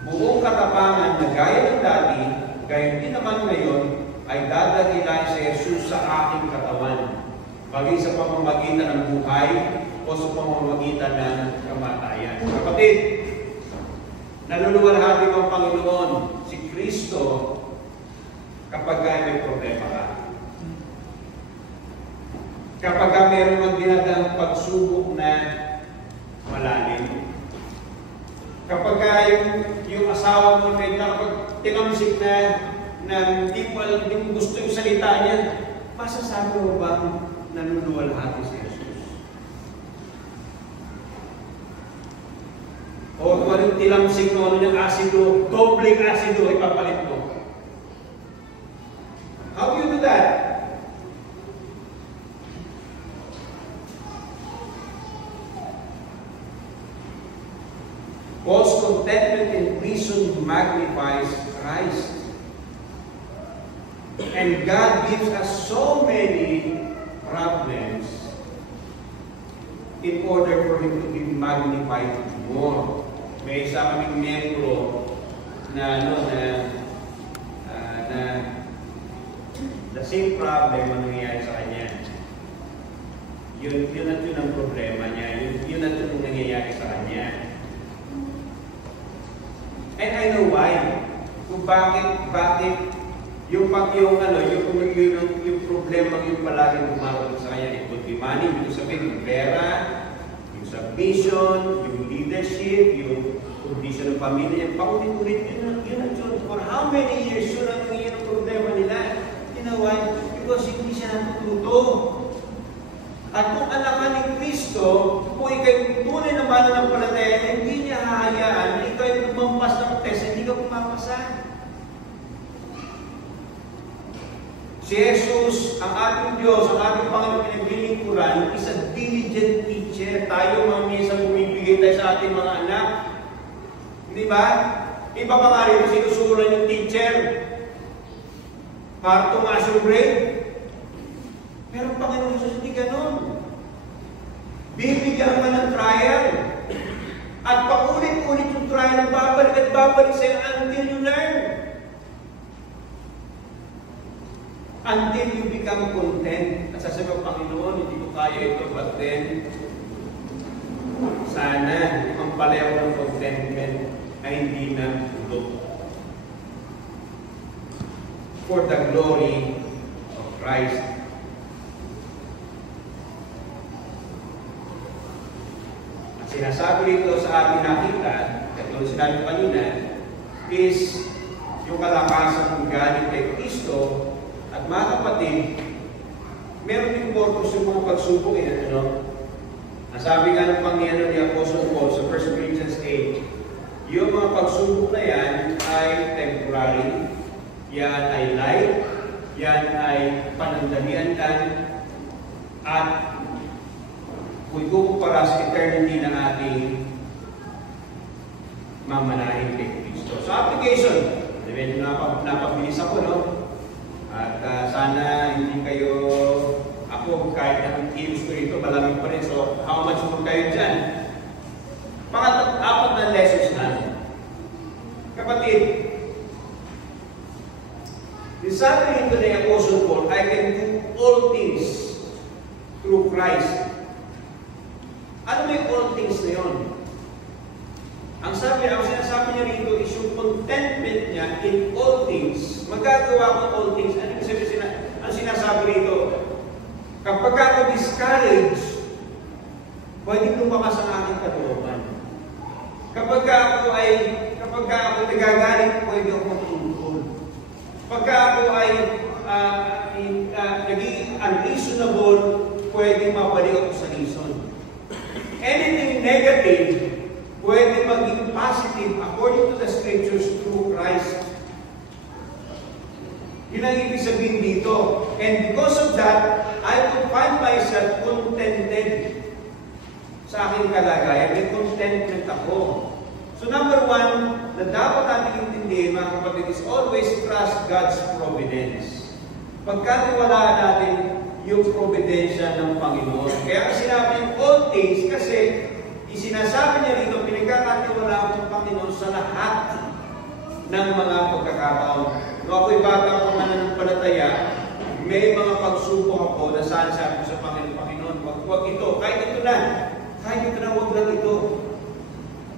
buong katapangan na gaya ng dati, gayon din naman ngayon, ay dadakilain si Jesus sa aking katawan, maging sa pamamagitan ng buhay o sa pamamagitan ng kamatayan. Kapatid, naluluwalhati ang Panginoon, si Kristo, kapag may problema ka. Kapag meron mang dinadang pagsubok na malalim. Kapag yung asawa mo may tinamsik na hindi mo gusto yung salita niya, masasabi mo bang naluluwalhati si Jesus? O kung anong tilamsik mo, ano yung asido, dobleng asido, ipapalit mo. How do you do that? Paul's contentment in prison magnifies Christ. And God gives us so many problems in order for Him to be magnified more. May isa kaming membro na the same problem ang nangyayari sa kanya. Yun at yun ang problema niya. Yun at yun ang nangyayari sa kanya. And I know why. kung bakit yung problema yung palaging dumarating sa kanya, it could be money, yung sabihin, yung pera, yung submission, yung leadership, yung condition ng pamilya, yung paulit-ulit, yun ang John. For how many years yun ang problema nila? You know why? Because hindi siya natututo. At kung anak ka ni Kristo, kung ikaw'y tunay na mananampalataya, hindi niya hahayaan na ikaw'y lumampas ng test, hindi ka pumapasa. Si Jesus, ang ating Diyos, ang ating Panginoon pinaglilingkuran, is a diligent teacher. Tayo mga minsan bumibigay tayo sa ating mga anak. Di ba? Iba pa nga rin, sinusulan yung teacher para tumaas yung grade. Pero ang Panginoon Jesus, hindi ganun. Bibigyan ka ng trial. At paulit-ulit yung trial, babalik at babalik sa'yo until you learn. Until you become content. At sasabi ang Panginoon, hindi ko kaya ito, but then, sana ang palayaw ng contentment ay hindi na tulog. For the glory of Christ. At sinasabi dito sa ating nakita, katulad sinabi kanina, is yung kalakasan ng galing kay Kristo. At mga kapatid, meron din purpose yung mga pagsubok Ang sabi nga ng Panginoon ni Apostle Paul sa 1 Corinthians 8, yung mga pagsubok na yan ay temporary, yan ay light, yan ay panandalian lang, at kung ikukumpara sa eternity ng ating mamanahin kay Kristo. So application, medyo napabilis ako, no? At sana hindi kayo, ako kahit anong kilos ko rito, malamig pa rin. So, how much more kayo dyan? Apat na lessons natin. Kapatid, sabi nito ni Apostle Paul, I can do all things through Christ. Ano may all things na yun? Ang sinasabi niya rito is yung contentment niya in all things. Magagawa ko all things. Ano yung ang sinasabi rito? Kapag ako discouraged, pwedeng lumakas ang aking katulungan. Kapag ako nagagalit, pwede ako matulog. Pagka ako ay naging unreasonable, pwede mabalik ako sa reason. Anything negative, pwede maging positive according to the scriptures through Christ. Yun ang ibig sabihin dito. And because of that, I will find myself contented sa aking kalagayan. May contentment ako. So number one, na dapat natin intindihin, mga kapatid, is always trust God's providence. Pagkatiwalaan natin yung providensya ng Panginoon. Kaya sinabi yung all things kasi sinasabi niya rito, pinagkakatiwalaan ng Panginoon sa lahat ng mga pagkakataon. Nung ako'y bata ko mananampalataya, may mga pagsubok ako na saan sabi ko sa Panginoon, wag ito, kahit ito na, wag lang ito.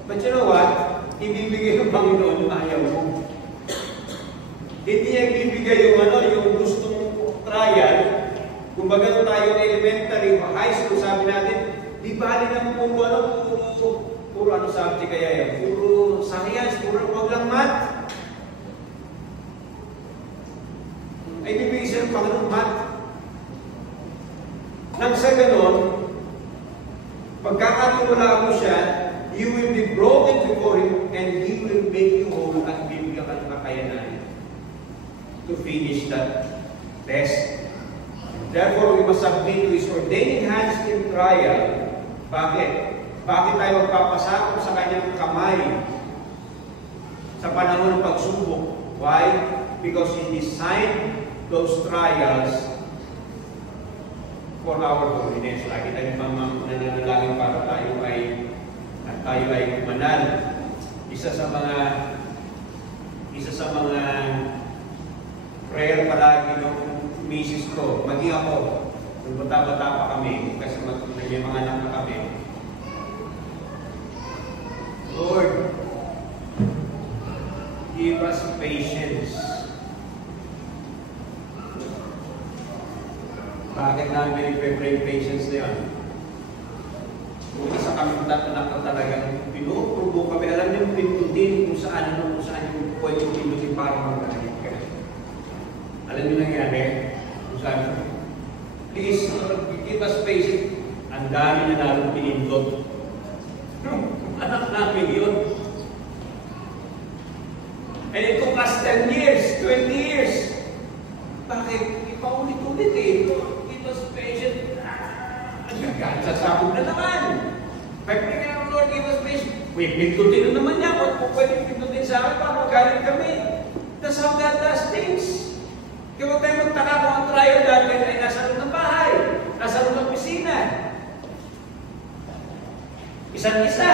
But you know what? Ibibigay ng Panginoon yung ayaw mo. Hindi niya ibibigay yung gustong trial. Kung baga tayo elementary o high school, sabi natin, di bali ng puro ano subject kaya yan? Puro science, puro wag lang math. Ay bibigay siya ng Panginoon math. Nang sa ganon, pagkakatiwala mo siya, you will be broken before Him and He will make you whole at bibigyan ka ng kakayanan to finish that test. Therefore, we must submit to His ordaining hands in trial. Bakit? Bakit tayo magpapasakop sa Kanyang kamay sa panahon ng pagsubok? Why? Because He designed those trials for our holiness. Lagi tayong nananalangin para tayo ay kumanal. Isa sa mga prayer palagi ng misis ko, maging ako, nung bata-bata pa kami, kasi may mga anak na kami. Lord, give us patience. Bakit namin i-pray patience na yun? Kung isa kami na talagang pinuprobo kami, alam niyo pindutin kung saan yung pwede pindutin para magalit ka. Alam niyo nangyari? Kung saan? Please, give us patience. Ang dami na nalang pinindot. Anak namin yun. And it took us 10 years, 20 years. Bakit? Ipaulit-ulit eh. It was patient. Nagagalit sa sabog na naman. Pag pinagay Lord, give us patience. Pindutin na naman niya. Kung pwede pindutin sa akin, para magalit kami. That's how God does things. Kaya huwag tayo magtaka kung ang trial natin ay nasa loob ng bahay, nasa loob ng pisina. Isa't isa.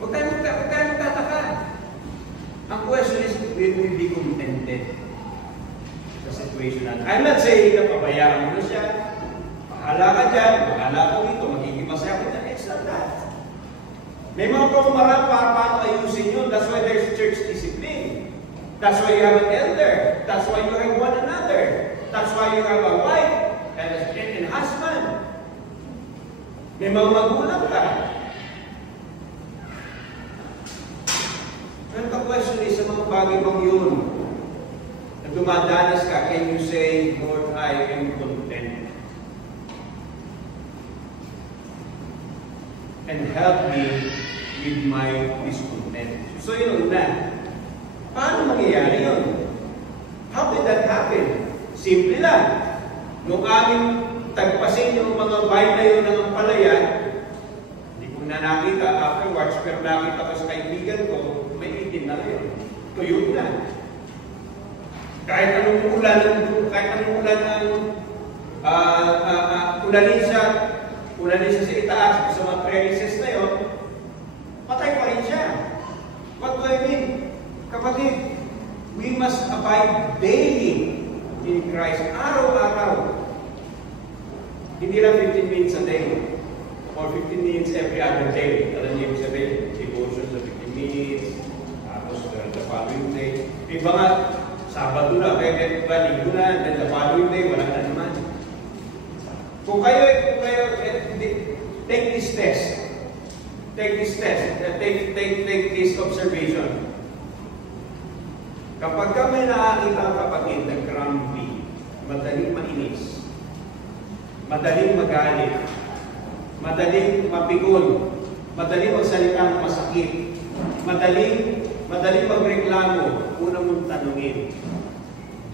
Huwag tayo magtataka. Ang question is, will we be contented sa situation natin? I'm not saying na pabayaan mo na siya. Bahala ka dyan, bahala ko dito, magiging masaya ko dyan. It's not that. May mga pamamaraan para paano ayusin yun. That's why there's church discipline. That's why you have an elder. That's why you have one another. That's why you have a wife and a husband. May mga magulang ka. Pero the question is, sa mga bagay bang yun, na dumadanas ka, can you say, Lord, I am content? And help me with my discontent. So yun na. Paano mangyayari yun? How did that happen? Simple lang. Nung aming tagpasin yung mga wine na yun ng palaya, hindi ko na nakita afterwards, pero nakita ko sa kaibigan ko, may itim na yun. Tuyo na. Kahit anong ulan ang ulanin siya sa itaas, sa mga premises na yun, patay pa rin siya. What do I mean? Kapatid, we must abide daily in Christ. Araw-araw. Hindi lang 15 minutes a day or 15 minutes every other day. Alam niyo yung sabihin, devotion sa 15 minutes, tapos the following day. Iba nga, Sabado na, kaya linggo na, then the following day, wala na naman. Kung kayo, take this test. Take this test. Take this observation. Kapag ka may nakakita ang kapatid na grumpy, madaling mainis, madaling magalit, madaling mapigon, madaling magsalita ng masakit, madaling magreklamo, una mong tanungin,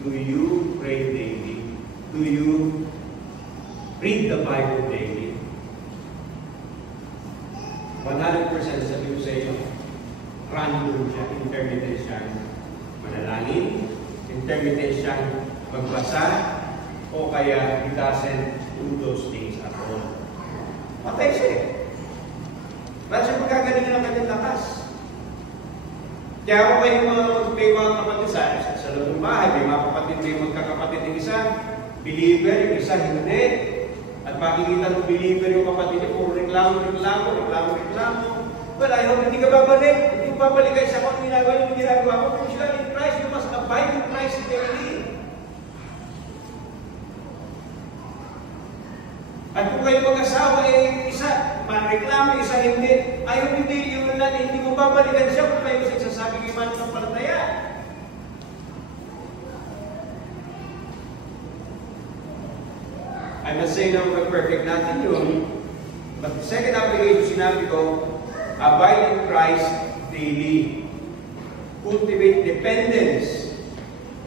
do you pray daily? Do you read the Bible daily? 100% sabi ko sa iyo, random siya, intermittent siya, manalangin, intermittent siya, magbasa, o kaya he doesn't do those things at all. Patay siya eh. Bakit siya magkagaling ng kanyang lakas? Kaya ako kayo may mga kapatid sa loob ng bahay, may mga kapatid, may magkakapatid ng isa, believer, yung isa hindi. At makikita ng believer yung kapatid niya, puro reklamo. Well, I hope hindi ka babalik. Hindi ka babalik kayo sa kung yung ginagawa ko. Kung sila in Christ, you must abide in Christ daily. At kung kayo mag-asawa, isa mareklamo, isa hindi. Ayaw hindi, hindi mo babalikan siya kung kayo sasabi kay man ng palataya. I'm not saying na we're perfect natin yun. But the second application, sinabi ko, abide in Christ daily. Cultivate dependence.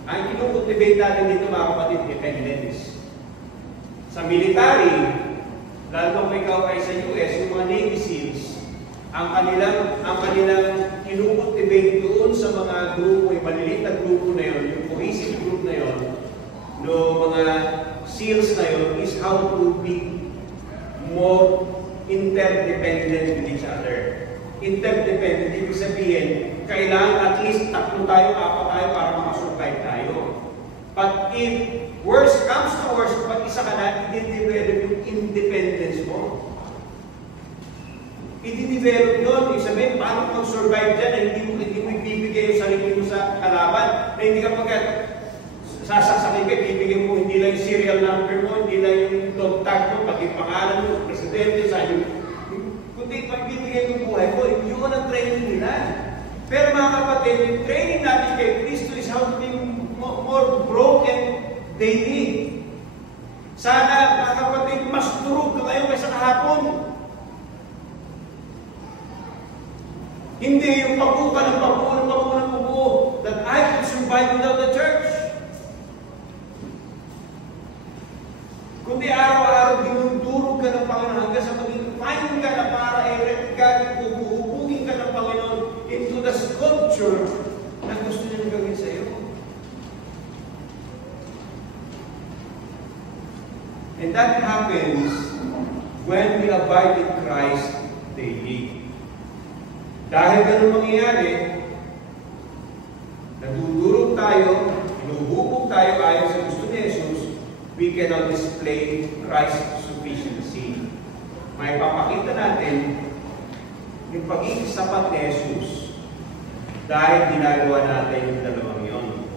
Ang kinukultivate natin dito, mga kapatid, dependence. Sa military, lalo kung ikaw ay sa US, yung mga Navy SEALs, ang kanilang kinukultivate doon sa mga grupo, yung maliliit na grupo na yun, yung cohesive group na yun, no mga SEALs na yun, is how to be more interdependent with each other. Interdependent, ibig sabihin, kailangan at least 3 tayo, 4 tayo para makasurvive tayo. But if worst comes to worst, pag isa ka na, i-develop yung independence mo. I-develop yun. Ibig sabihin, paano kang survive dyan, hindi mo ibigay yung sarili mo sa kalaban, na hindi ka sasaksakin ka, ibigay mo hindi lang yung serial number mo, hindi lang yung dog tag mo, pati pangalan mo, presidente, sa'yo. Kundi pagbibigay yung buhay mo, yun ang training nila. Pero mga kapatid, yung training natin kay Kristo is how to be more broken daily. Sana, mga kapatid, mas durog na kayo kaysa kahapon. Hindi yung pagbuka ng pagbuo that I could survive without the church. Kundi araw-araw dinudurog ka ng Panginoon hanggang sa maging fine ka na para uhubugin ka ng Panginoon into the sculpture na gusto niya gawin sa iyo. And that happens when we abide in Christ daily. Dahil ganun mangyayari, nadudurog tayo, inuhubog tayo ayon sa gusto ni Jesus, we cannot display Christ's sufficiency. May papakita natin yung pagiging sapat ni Jesus dahil ginagawa natin yung dalawang yon.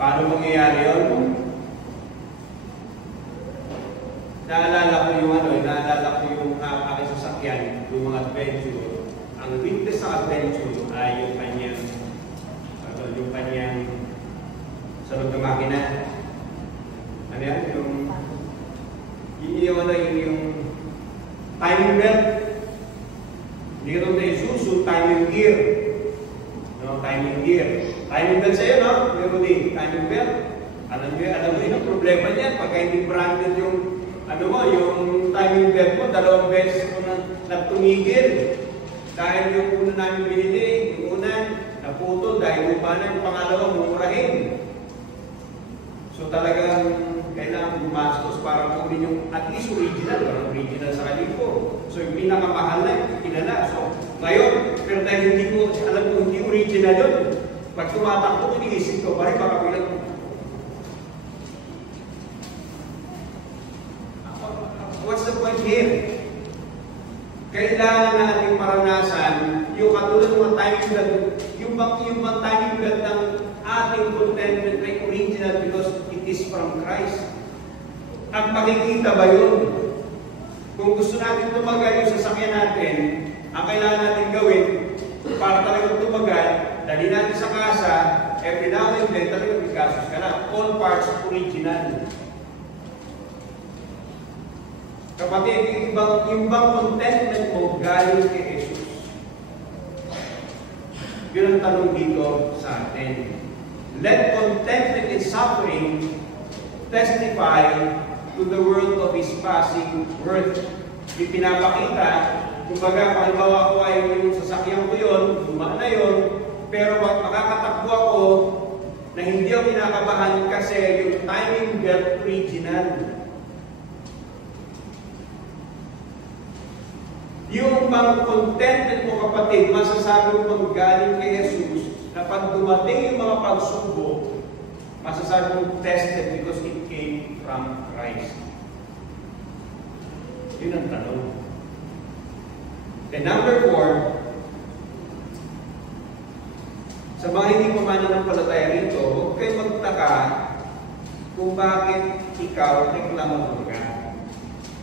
Paano mangyayari yun? Naalala ko yung aking sasakyan, yung mga adventure. Ang witness sa adventure ay yung kanyang sa loob ng makina. Ano yan? Yung timing belt. Hindi ka doon tayo suso, timing gear. No, timing gear. Timing belt sa'yo, no? Meron din, timing belt. Alam mo yun ang problema niyan. Pagka hindi branded yung timing belt mo, 2 beses mo na tumigil. Dahil yung una namin binili, yung una, naputol dahil lupa na, yung pangalawa, mumurahin. So talagang kailangan gumastos para kunin yung at least original sa kalipo. So yung pinakamahal na, kinala. So ngayon, pero dahil hindi ko alam kung hindi original yun, pag tumatakbo, iniisip ko, parang baka pilang what's the point here? Kailangan nating maranasan yung katulad ng timing belt, yung timing belt ng ating contentment ay original because it is from Christ. Ang makikita ba yun? Kung gusto natin tumagal yung sasakyan natin, ang kailangan natin gawin para talagang tumagal, dali natin sa kasa, every now and then, talagang bigasos ka na. All parts original. Kapatid, yung bang contentment mo galing kay Jesus? Yun ang tanong dito sa atin. Let contentment in suffering testify to the world of His passing worth. Ipinapakita, kumbaga, halimbawa ako ay yung sasakyan ko yun, dumaan na yun, pero makakatakbo ako na hindi ako kinakabahan kasi yung timing belt original. Yung bang contentment mo, kapatid, masasabi mo galing kay Jesus na pag dumating yung mga pagsubok, masasabi mo tested because it came from Christ. Yun ang tanong. And number 4, sa mga hindi pamananampalataya rito, huwag kayo magtaka kung bakit ikaw reklamador ka.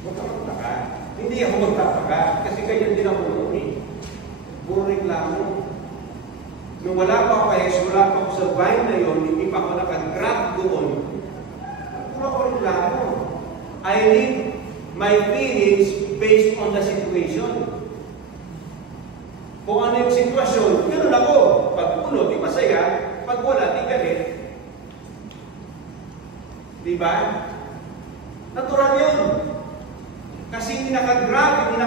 Huwag ka magtaka. Hindi ako magtataka kasi ganyan din ako noon eh. Puro reklamo. Nung wala pa ako kay Jesus, wala pa ako sa vine na yun, hindi pa ako nakagrab doon. Puro ako reklamo. I live my feelings based on the situation. Kung ano yung sitwasyon, ganoon ako. Pag puno, di masaya. Pag wala, di galit. Diba? Natural yun. Kasi hindi nakagrab, hindi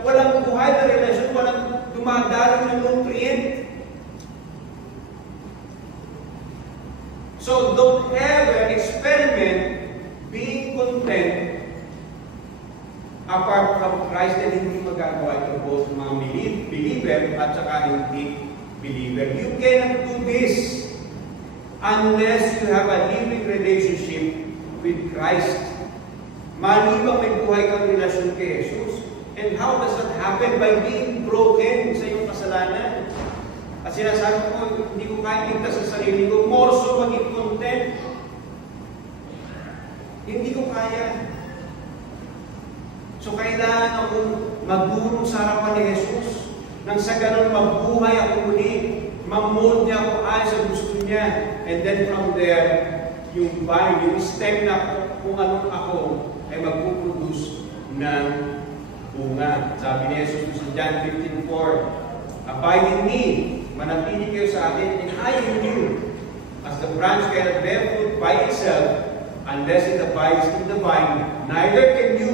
walang buhay na relasyon, walang dumadalo ng nutrient. So don't ever experiment being content apart from Christ, and hindi magagawa ito both mga believer at saka hindi believer. You cannot do this unless you have a living relationship with Christ. Malibang may buhay kang relasyon kay Jesus. And how does that happen? By being broken sa iyong kasalanan. At sinasabi ko, hindi ko kaya ligtas sa sarili ko, more so maging content. Hindi ko kaya. So kailangan akong magdurog sa harapan ni Jesus. Nang sa ganun mabuhay ako muli. Mamold niya ako ayon sa gusto niya. And then from there, yung vine, yung stem na kung anong ako, ay magpuproduce ng bunga. Sabi ni Jesus sa John 15:4, abide in me, manatili kayo sa akin, and I in you. As the branch cannot bear fruit by itself, unless it abides in the vine, neither can you.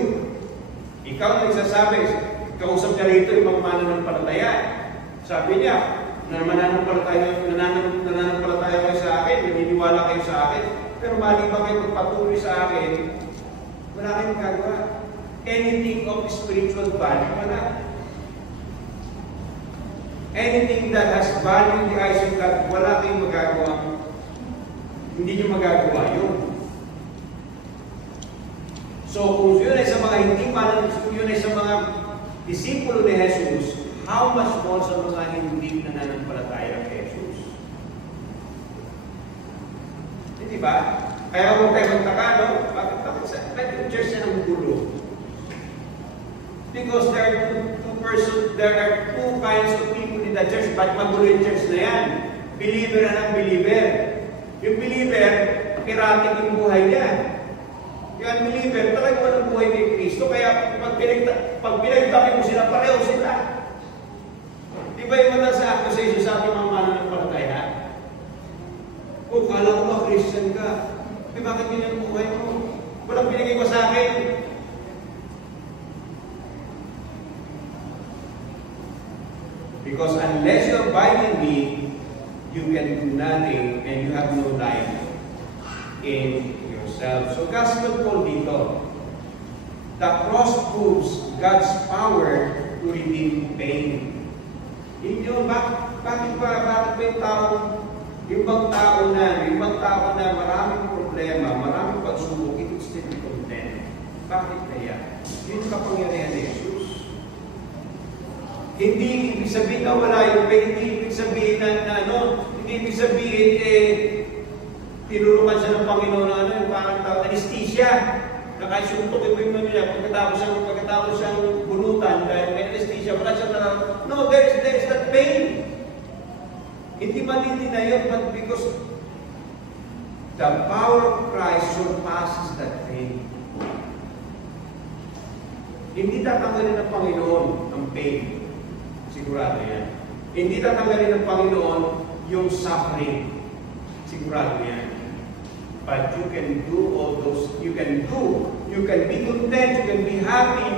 Ikaw nagsasabi, kausap niya rito yung mga mananampalataya. Sabi niya, na mananampalataya kayo sa akin, naniniwala kayo sa akin, pero mali ba kayo magpatuloy sa akin, wala kayong magagawa. Anything of spiritual value, wala. Anything that has value in the eyes of God, wala kayong magagawa. Hindi nyo magagawa yun. So kung yun ay sa mga hindi kung yun ay sa mga disipulo ni Jesus, how much more sa mga hindi nananampalataya kay Jesus? Hindi ba? Kaya huwag tayo magtaka, no? Bakit sa church na ng gulo? Because there are two kinds of people in the church. Ba't magulo yung church na yan? Believer and unbeliever. Yung believer, kirating yung buhay niya. Yung unbeliever, talaga walang buhay kay Kristo. Kaya pag pinagtapin mo sila, pareho sila. Di ba yung mata sa accusation sa ating mga mananampalataya? O, kala ko ba Christian ka? Eh, bakit ganyan ang buhay mo? Walang binigay ko sa akin. Because unless you abide in me, you can do nothing and you have no life in yourself. So gospel po dito. The cross proves God's power to redeem pain. Inyo, bakit ba yung ibang tao na maraming problema, maraming pagsubok, it will still be content. Bakit kaya? Yun kapangyarihan ni Jesus. Hindi ibig sabihin na wala yung pain, hindi ibig sabihin hindi ibig sabihin tinulungan siya ng Panginoon yung parang anesthesia. Nakasuntok yung mga niya pagkatapos siyang bunutan dahil may anesthesia, wala siya no, there is that pain. Hindi matindi na yun, but because the power of Christ surpasses that pain. Hindi tatanggalin ng Panginoon ang pain. Sigurado yan. Hindi tatanggalin ng Panginoon yung suffering. Sigurado yan. But you can do all those, you can be content, you can be happy,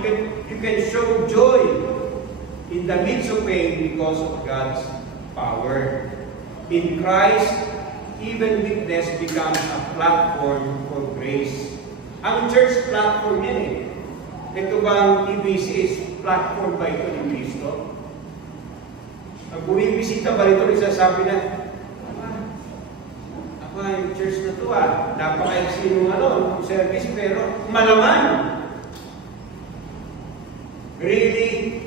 you can show joy in the midst of pain because of God's power. In Christ, even weakness becomes a platform for grace. Ang church platform yan eh. Ito bang TBC is platform ba ito ni Kristo? Pag bumibisita ba rito, isasabi na, yung church na ito napaka-exi ng service, pero malaman. Really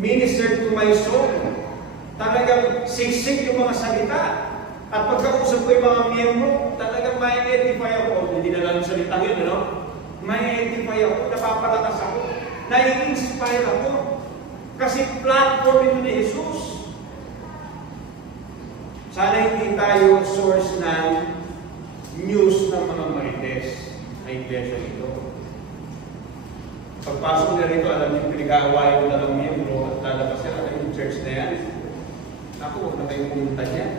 ministered to my soul. Talagang siksik yung mga salita. At pagkausap ko yung mga miyembro, talagang ma-identify ako. Hindi na lang salita yun, ma-identify ako, napapalakas ako, nai-inspire ako. Kasi platform ito ni Jesus. Sana hindi tayo source ng news ng mga marites na iglesia ito. Pagpasok na rito, alam niyo, pinag-aawayan ng dalawang miyembro at lalabas sila yung church na yan. Ako, huwag na kayong pumunta niyan.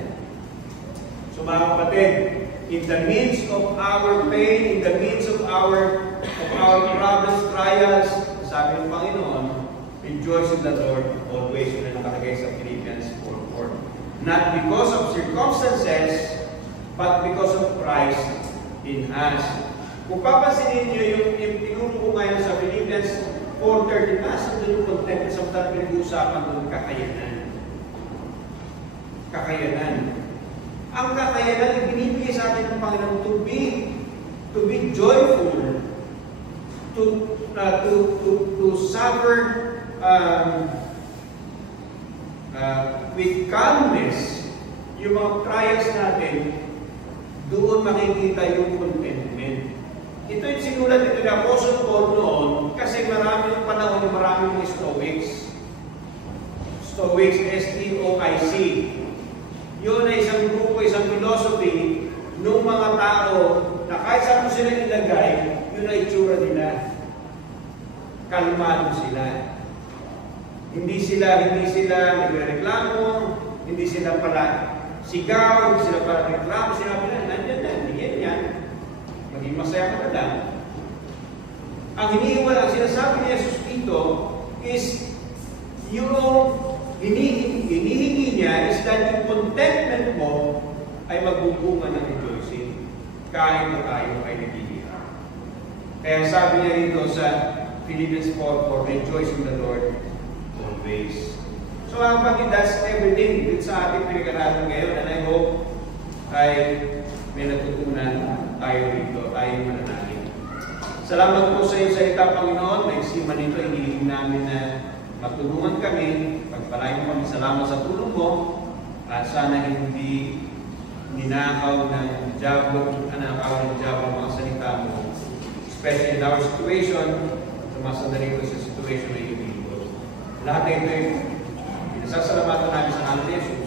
So mga kapatid, in the midst of our pain, in the midst of our problems, trials, sabi ng Panginoon, rejoice in the Lord always, na nakalagay sa Philippians 4:4. Not because of circumstances, but because of Christ in us. Kung papansinin niyo yung tinuro ko ngayon sa Philippians 4:13, nasa doon yung content sa mga pinag-uusapan doon, kakayanan. Kakayanan. Ang kakayanan, ibinibigay sa atin ng Panginoon to be joyful, to suffer with calmness, yung mga trials natin, doon makikita yung contentment. Ito yung sinulat ito ng Apostle Paul noon kasi maraming panahon, maraming Stoics. Stoics, S-T-O-I-C. Yun ay isang grupo, isang philosophy ng mga tao na kahit saan mo sila ilagay, yun ay itsura nila. Kalmado sila. Hindi sila nagreklamo, hindi sila pala sigaw, hindi sila pala reklamo, sinabi na, nandiyan na, hindi yan. Maging masaya ka na lang. Ang hinihiwala, ang sinasabi ni Jesus dito is yung hinihingi niya is that yung contentment mo ay magbubunga ng rejoicing kahit na tayo ay naghihirap. Kaya sabi niya rito sa Philippians 4:4, rejoice in the Lord always. So ang that's everything dito sa ating pinag-aralan ngayon, and I hope ay may natutunan tayo dito, tayo mananagin. Salamat po sa iyo sa ita, Panginoon. May siman nito, hinihiling namin na matulungan kami, pagpalain mo kami, salamat sa tulong mo, at sana hindi ninakaw ng diablo ang mga salita mo, especially in our situation, tumasa na rito sa situation na yung lahat na ito ay pinasasalamatan namin sa kanila.